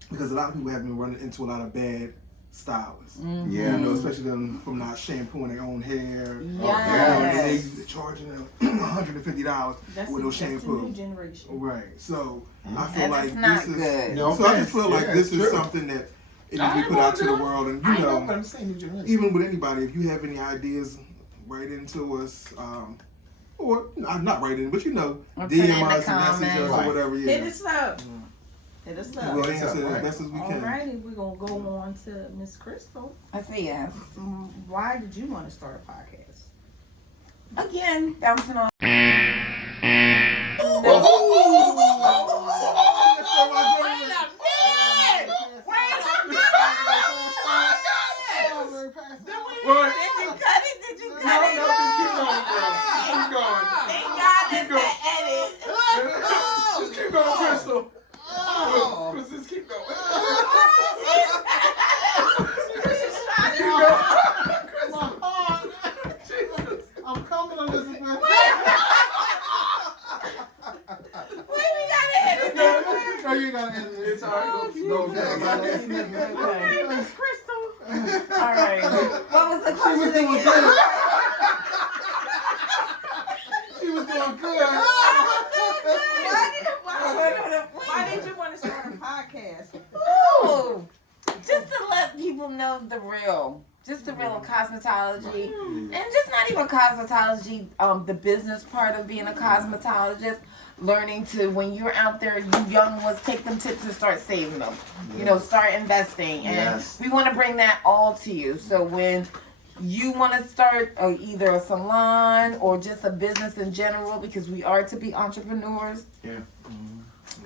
because a lot of people have been running into a lot of bad stylists. Yeah. Especially them from not shampooing their own hair. Yes. They're charging them $150 That's with no the shampoo. new generation. Right. So I feel And like it's not this is good. No so I just offense. feel like Yeah, this it's is true. something that it needs to be put out to the world. And I know, but I'm saying new generation. even with anybody, if you have any ideas, write into us. Or not write in, but Or put it in DM the us, message us, comments. or whatever. Hit Yeah. us up. Hit us up. We'll answer as best as we All can. righty, we're going to go on to Miss Crystal. I say yes. Why did you want to start a podcast? Again, bouncing on. What? Did you cut it? Did you No, cut it? just keep going, girl. Keep going. Thank God Keep it's the edit. Just keep going, Crystal. Crystal, just keep going. Keep going. Jesus. I'm coming on this. Wait, we gotta edit No, you gotta end it. It's all right. Go, Miss Crystal. All right. What was the question again? She was doing good. Why did you want to start a podcast? Oh, just to let people know the real. Just the real cosmetology, and just not even cosmetology. The business part of being a cosmetologist, learning to when you're out there, you young ones, take them tips and start saving them. You know, start investing, and we want to bring that all to you. So when you want to start either a salon or just a business in general, because we are to be entrepreneurs. Yeah.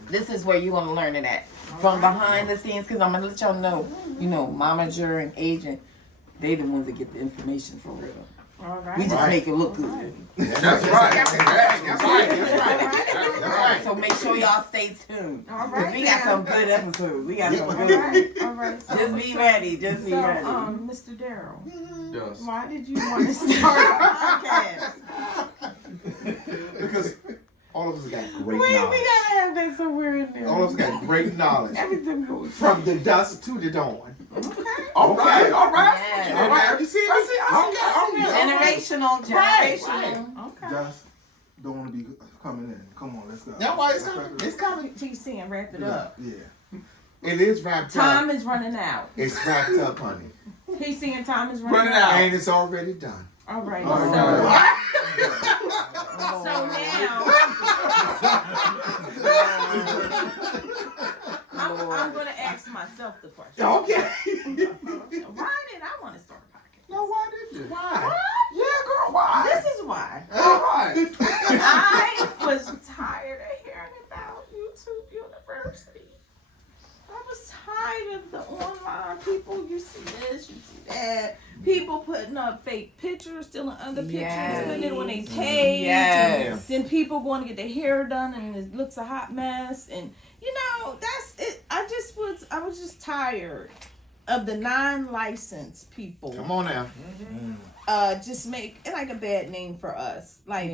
This is where you want to learn it at, from behind the scenes. Because I'm gonna let y'all know, you know, momager and agent. They the ones that get the information for real. All right. We just make it look good. That's right. That's right. So make sure y'all stay tuned. All 'Cause right. we got some good episodes. We got some All good. right. All right. So, Just be ready. Just be ready. Mr. Darryl, Yes. why did you want to start a podcast? Because all of us got great Wait, we knowledge. gotta have that somewhere in there. All of us got great knowledge. Everything goes. From the dusk to the dawn. All right. All right. Yeah. All right, you see me? I see. Generational. Right. Okay. Just don't want to be coming in. Come on, let's go. That's why it's coming. It's coming. She's saying wrap it up. Yeah. It is wrapped Time up. is running out. It's wrapped up, honey. He's saying time is Running running out. out. And it's already done. All right. All So, right. so now I'm going to ask myself the question. Okay. Why did I want to start a podcast? No, why did you? Why? Yeah, girl. Why? This is why. All right. I was tired of hearing about YouTube University. I was tired of the online people. You see this, you see that. People putting up fake pictures, stealing other pictures, Yes. putting it on their page. Yes. Then people going to get their hair done and it looks a hot mess. And you know, that's it. I was just tired of the non-licensed people. Come on now. Just make it like a bad name for us. Like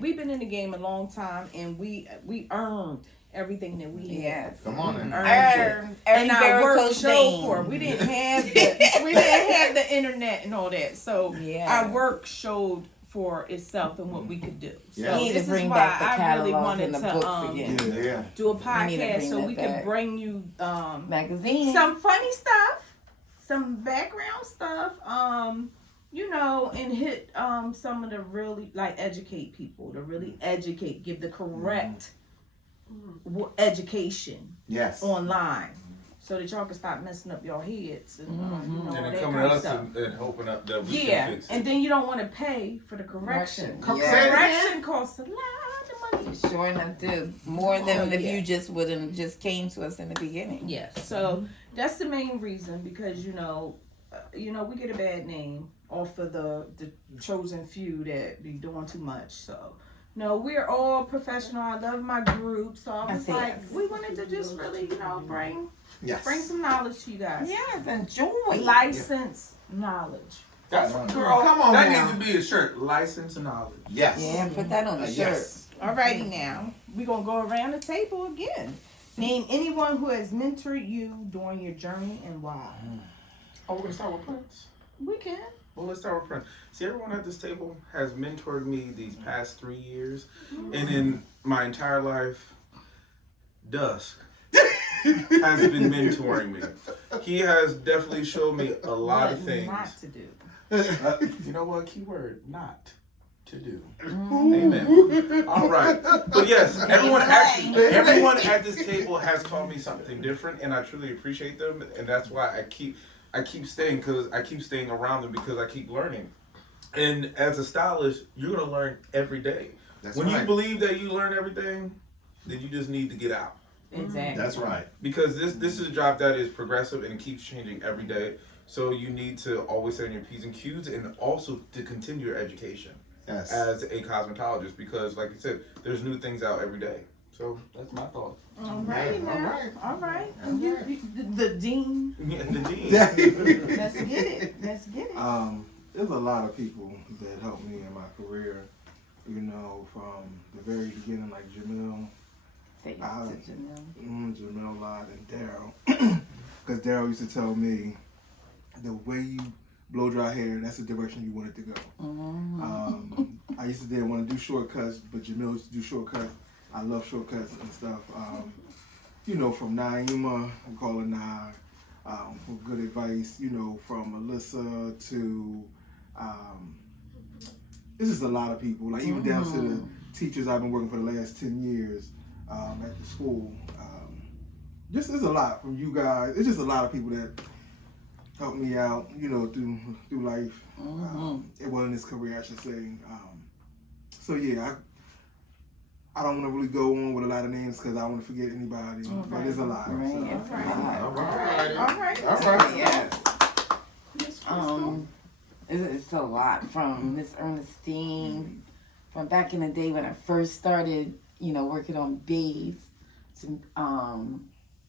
we've been in the game a long time and we earned everything that we had. Yes. Come on now. Earn And our work varicose showed vein. for it. We didn't have the internet and all that. So Yeah. our work showed for itself and what we could do. Yeah. So We need this to bring is why back the I really catalogs wanted and the to books again. Yeah. do a We need to podcast bring so that we back. can bring you Magazine. some funny stuff, some background stuff, you know, and hit some of the really like educate people, to really educate, give the correct education Yes. online, so that y'all can stop messing up your heads and you know, And all then that coming kind to of us stuff. and hoping up that we Yeah, can fix it. and then you don't want to pay for the correction. Correction. Yeah. Correction costs a lot of money. Sure enough, do more than Oh, if yeah. you just wouldn't just came to us in the beginning. Yes. So that's the main reason, because you know, we get a bad name off of the chosen few that be doing too much. So no, we're all professional. I love my group. So I was I see. like, we wanted to just really, bring Yes. some knowledge to you guys. Yes, enjoy. License knowledge. That's Girl, girl. come on That now. needs to be a shirt. License and knowledge. Yes. Yeah, put that on the shirt. Yes. Alrighty now, we're gonna go around the table again. Name anyone who has mentored you during your journey and why. Oh, we're gonna start with Prince. We can. Well, let's start with Prince. See, everyone at this table has mentored me these past 3 years, and in my entire life, Dusk has been mentoring me. He has definitely showed me a lot of What things. not to do. You know what? Keyword, not to do. Amen. All right. But yes, everyone at this table has taught me something different, and I truly appreciate them, and that's why I keep staying, because I keep staying around them, because I keep learning. And as a stylist, you're gonna learn every day. That's when right. you believe that you learn everything, then you just need to get out. Exactly. That's right. Because this is a job that is progressive and it keeps changing every day. So you need to always set in your P's and Q's, and also to continue your education Yes. as a cosmetologist, because like you said, there's new things out every day. So that's my thought. Alrighty All now. right. All right. And you, the dean. Yeah, the dean. Let's get it. Let's get it. There's a lot of people that helped me in my career, you know, from the very beginning, like Jamil, Face to Ah. Janelle. Jamil Lott, and Daryl. Because Daryl used to tell me, the way you blow dry hair, that's the direction you want it to go. I used to didn't want to do shortcuts, but Jamil used to do shortcuts. I love shortcuts and stuff. You know, from Naima, we call her Nah, for good advice, you know, from Melissa to, it's just a lot of people, like even down to the teachers I've been working for the last 10 years at the school. Just it's a lot from you guys. It's just a lot of people that helped me out, you know, through life. Well, in this career, I should say. So yeah, I don't want to really go on with a lot of names because I don't want to forget anybody, but there's a lot. Right. So. It's a lot. All right. All right. Yes. Miss Crystal. It's a lot from Miss Ernestine, from back in the day when I first started, you know, working on babes. To,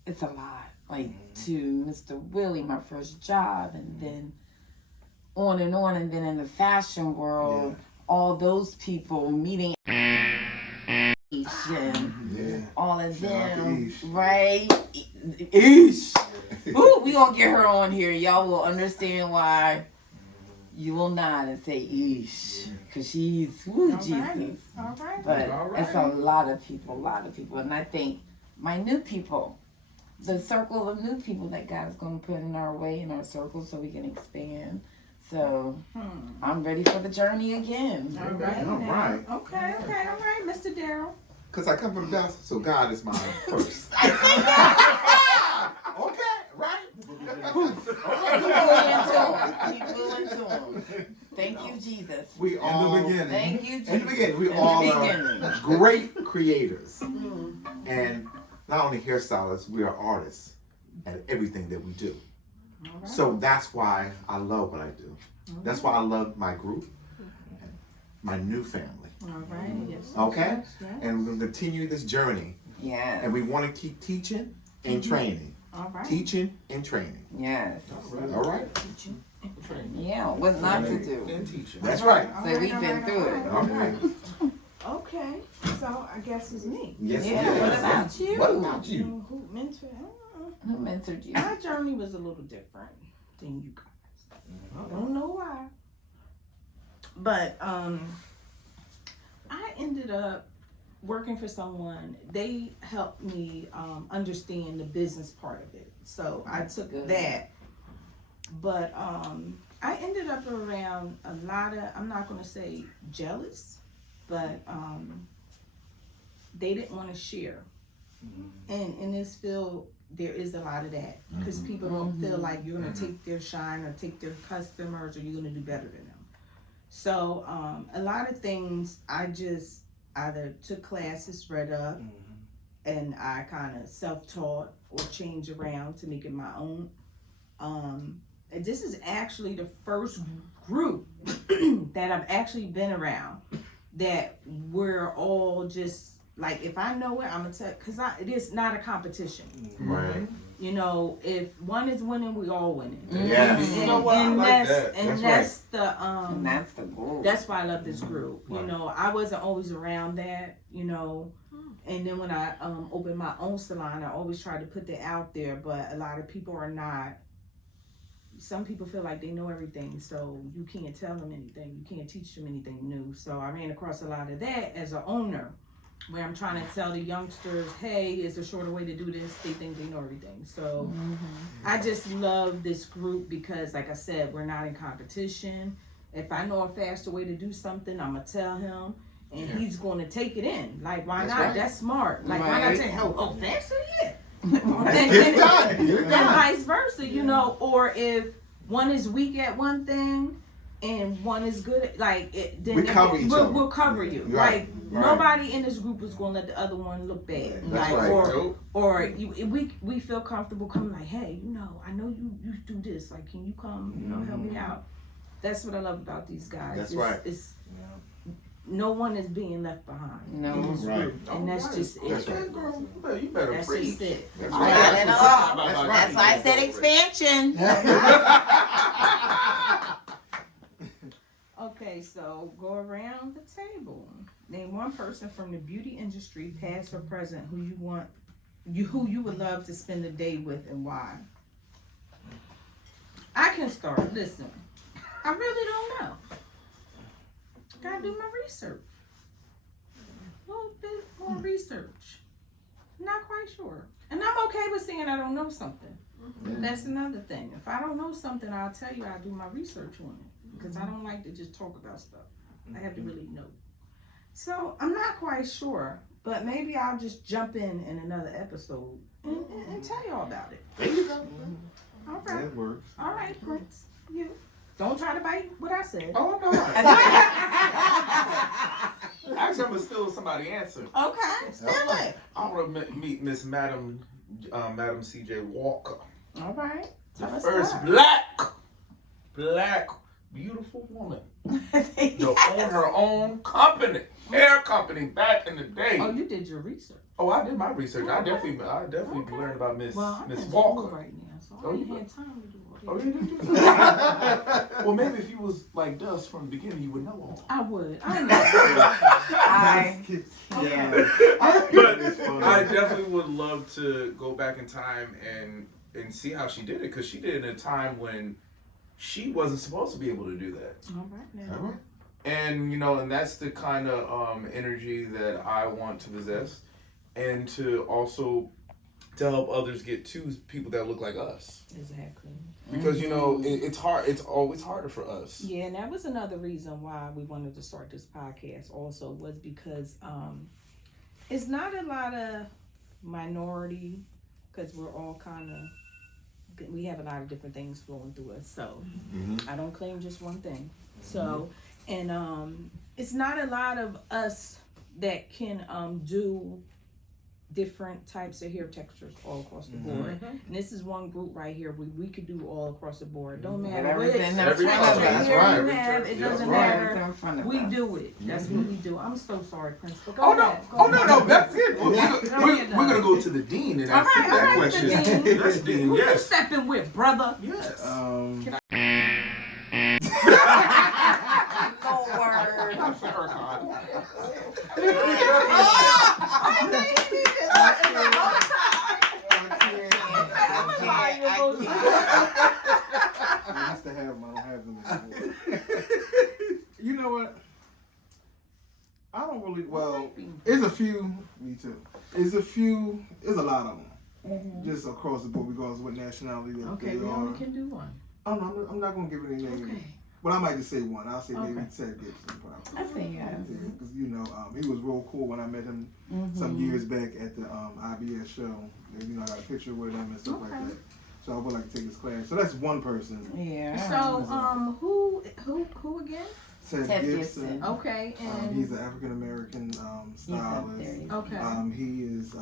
it's a lot. Like to Mr. Willie, my first job, and then on, and then in the fashion world, all those people meeting and all of Shout out to them, Ish. right? Ish. Ooh, we gonna get her on here. Y'all will understand why. You will nod and say ish, because she's, woo, Jesus. All right. But it's a lot of people. And I think my new people, the circle of new people that God's going to put in our way, in our circle, so we can expand. So I'm ready for the journey again. All right. All right. Okay. All right, Mr. Darrell. Because I come from Dallas, so God is mine first. Okay, right? Keep moving to him. Thank you, Jesus. We all, In the beginning. Thank you, in Jesus. the beginning, we In the all beginning. are great creators. And not only hairstylists, we are artists at everything that we do. So that's why I love what I do. That's why I love my group, my new family. All right. Yes. Okay? Yes. And we're going to continue this journey. Yes. And we want to keep teaching and training. All right. Teaching and training. Yes. All right? Yeah, what not to do. And teaching. That's right. So we've been through it. All right. Okay. So I guess it's me. Yes, Yeah, yes. what about you? What about you? Who mentored? Who mentored you? My journey was a little different than you guys. I don't know why. But I ended up working for someone. They helped me understand the business part of it. So I took good. that. But I ended up around a lot of, I'm not going to say jealous, but they didn't want to share. And in this field, there is a lot of that because people don't feel like you're going to take their shine or take their customers or you're going to do better than them. So a lot of things I just either took classes, read up, and I kind of self-taught or change around to make it my own. And this is actually the first group that I've actually been around that we're all just like, if I know it, I'm gonna tell, because it is not a competition. Right. You know, if one is winning, we all winning. Yeah. You know what? I like that. That's the And that's the goal. that's why I love this group. You know, I wasn't always around that, you know. And then when I opened my own salon, I always tried to put that out there, but a lot of people are not. Some people feel like they know everything, so you can't tell them anything. You can't teach them anything new. So I ran across a lot of that as an owner, where I'm trying to tell the youngsters, hey, is a shorter way to do this. They think they know everything. So I just love this group because, like I said, we're not in competition. If I know a faster way to do something, I'm going to tell him. And he's going to take it in. Like, why That's not? right. That's smart. Like, why not say, oh, faster? Yeah. Get it done. Get it And done. vice versa, you know. Or if one is weak at one thing and one is good at, like, it, then We cover each other. we'll cover you. Right. Like, nobody in this group is going to let the other one look bad. That's Like, right. or we feel comfortable coming like, hey, you know, I know you do this. Like, can you come, you know, help me out? That's what I love about these guys. That's It's, right. It's no one is being left behind. No. in this Right. group. And that's just it. That's right. Hey, girl, you better That's preach. just it. That's I right. got it all. That's right. That's why I said expansion. Okay, so go around the table. Name one person from the beauty industry, past or present, who you would love to spend the day with and why. I can start. Listen, I really don't know. Gotta do my research. A little bit more research. Not quite sure. And I'm okay with saying I don't know something. That's another thing. If I don't know something, I'll tell you. I'll do my research on it because I don't like to just talk about stuff. I have to really know. So I'm not quite sure, but maybe I'll just jump in another episode and tell y'all about it. There you go. All right. That works. All right, Prince. You don't try to bite what I said. Oh no. Actually, I'm gonna steal somebody's answer. Okay, still it. I want to meet Miss Madam C.J. Walker, All right. the Tell us first more. black, beautiful woman to own her own company, hair company, back in the day. Oh, you did your research. Oh, I did my research. I Okay. definitely learned about Miss Well, I'm in Walker. school right now, so Oh, I you ain't had time to do all that. Oh, you did. Well, maybe if you was like Dust from the beginning, you would know all. I would. I know. But I definitely would love to go back in time and see how she did it, because she did it in a time when she wasn't supposed to be able to do that. All right now. All right. And and that's the kind of energy that I want to possess, and to also to help others get to people that look like us, Exactly. because it's hard. It's always harder for us. Yeah, and that was another reason why we wanted to start this podcast. Also, was because it's not a lot of minority, because we're all we have a lot of different things flowing through us. So I don't claim just one thing. So and it's not a lot of us that can do different types of hair textures all across the board. And this is one group right here we could do all across the board. Don't matter what Whatever's in the Every front of color. us. That's hair right. you have, it doesn't Whatever's matter. in front of We us. do it. That's what we do. I'm so sorry, Prince. But go Oh no! ahead. Go Oh no! ahead. No, that's it. Go ahead, We're gonna go to the dean and All ask him right, all that right, question. Mr. Dean. Yes, Dean. Who you Yes. stepping with, brother? Yes. Lord. Not Farrakhan. I used to have them. I don't have them anymore. You know what? I don't really. Well, there's a few. Me too. There's a lot of them. Just across the board, regardless of what nationality that Okay, they we are. only can do one. Oh no, I'm not gonna give any name. Okay. But I might just say one. I'll say maybe Okay. Ted Gibson. Probably. I see, yeah. Because he was real cool when I met him some years back at the IBS show. And, I got a picture with him and stuff like Okay. that. So I would like to take his class. So that's one person. Yeah. So, who again? Ted Ted Gibson. Gibson. Okay, and He's an African American He's up stylist. there. okay. He is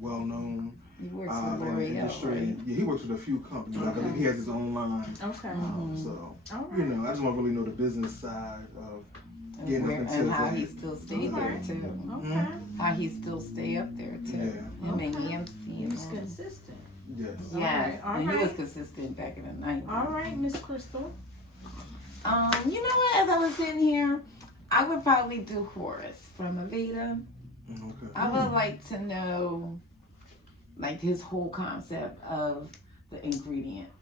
well known He works in for the L'Oreal, industry. right? Yeah, he works with a few companies. I Okay. believe he has his own line. Okay. So All right. I just want to really know the business side of getting up into And how that. he still stay there too. Okay. How he still stay up there too. Yeah. Him and Okay. Yancey. He's consistent. Yes. Yes, All and he was right. consistent back in the 90s. All right, Miss Crystal. You know what? As I was sitting here, I would probably do Horace from Avita. Okay. I would like to know, like, his whole concept of the ingredients,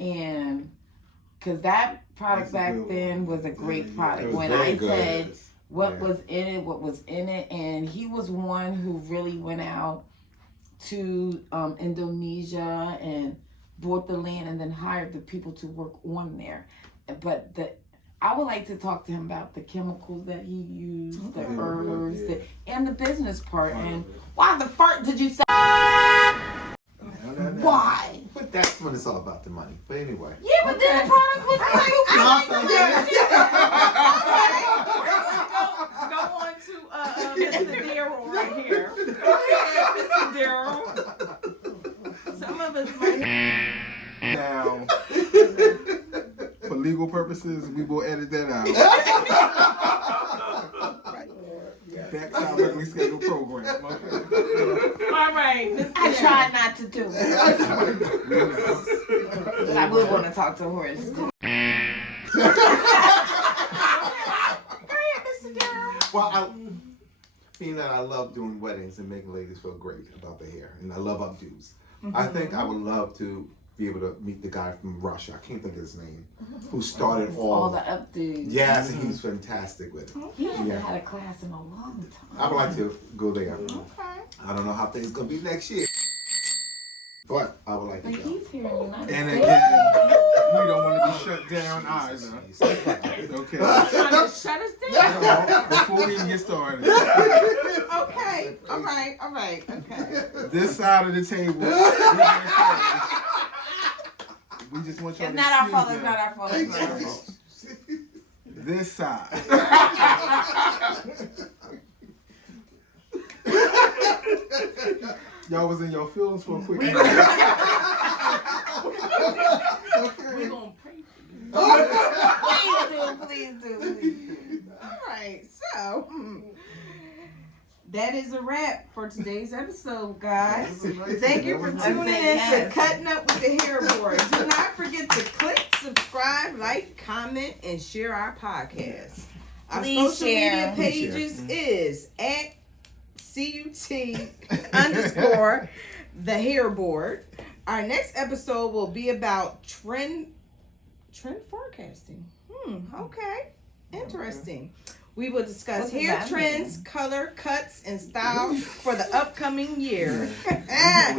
and because that product That's a back good one. then was a Yeah, great yeah. product. It was When very I good. said what Yeah. was in it, what was in it, and he was one who really went out to Indonesia and bought the land and then hired the people to work on there. But I would like to talk to him about the chemicals that he used, the Okay. herbs, Yeah. and the business part. Part And of it. why the fart did you say? No. Why? But that's when it's all about the money. But anyway. Yeah, but then the product was Go on to Mr. Darryl right here. Go ahead, Mr. Darryl. Some of us might. Now, for legal purposes, we will edit that out. That's our regularly scheduled program. Okay. All right, Mr. I Darryl. tried not to do it. But I would want to talk to Horace. Go ahead, Mr. Darryl. Well, being that I love doing weddings and making ladies feel great about their hair, and I love updos. I think I would love to be able to meet the guy from Russia. I can't think of his name, who started All the updos. Yes, and he was fantastic with it. He hasn't Yeah. had a class in a long time. I would like to go there. Okay. I don't know how things gonna be next year. But I would like to Like go. he's here in the United And States. again, we don't want to be shut down either. Okay. Trying to shut us down. Before we even get started, Okay. All right. Okay. this side of the table, we just want y'all It's to not our fault. excuse It's not our fault. It's not our fault. this side. Y'all was in your feelings for a quick minute. We're gonna pray for you. Please do. All right. So that is a wrap for today's episode, guys. Thank you for tuning in to Cutting Up with the Hair Board. Do not forget to click, subscribe, like, comment, and share our podcast. Our Please social share. media pages is at CUT_ the hair board. Our next episode will be about trend forecasting. Okay. Interesting. We will discuss What does hair that trends, color, cuts, and styles for the upcoming year. What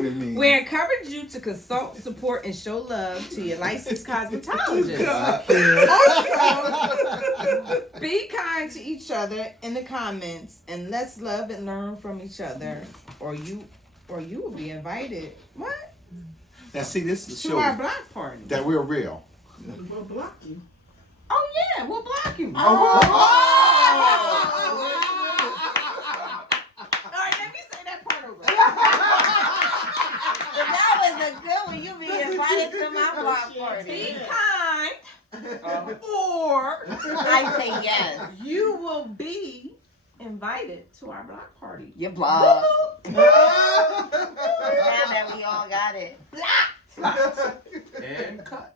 it means. We encourage you to consult, support, and show love to your licensed cosmetologist. Also, be kind to each other in the comments, and let's love and learn from each other, or you will be invited. What? Now see, this is To our show block party. that we're real. We'll block you. Oh yeah, we'll block you. Oh. All right, let me say that part over. That was a good one. You be invited to my block Be party. kind, or I say yes. you will be invited to our block party. Your blog. Now that we all got it. And cut.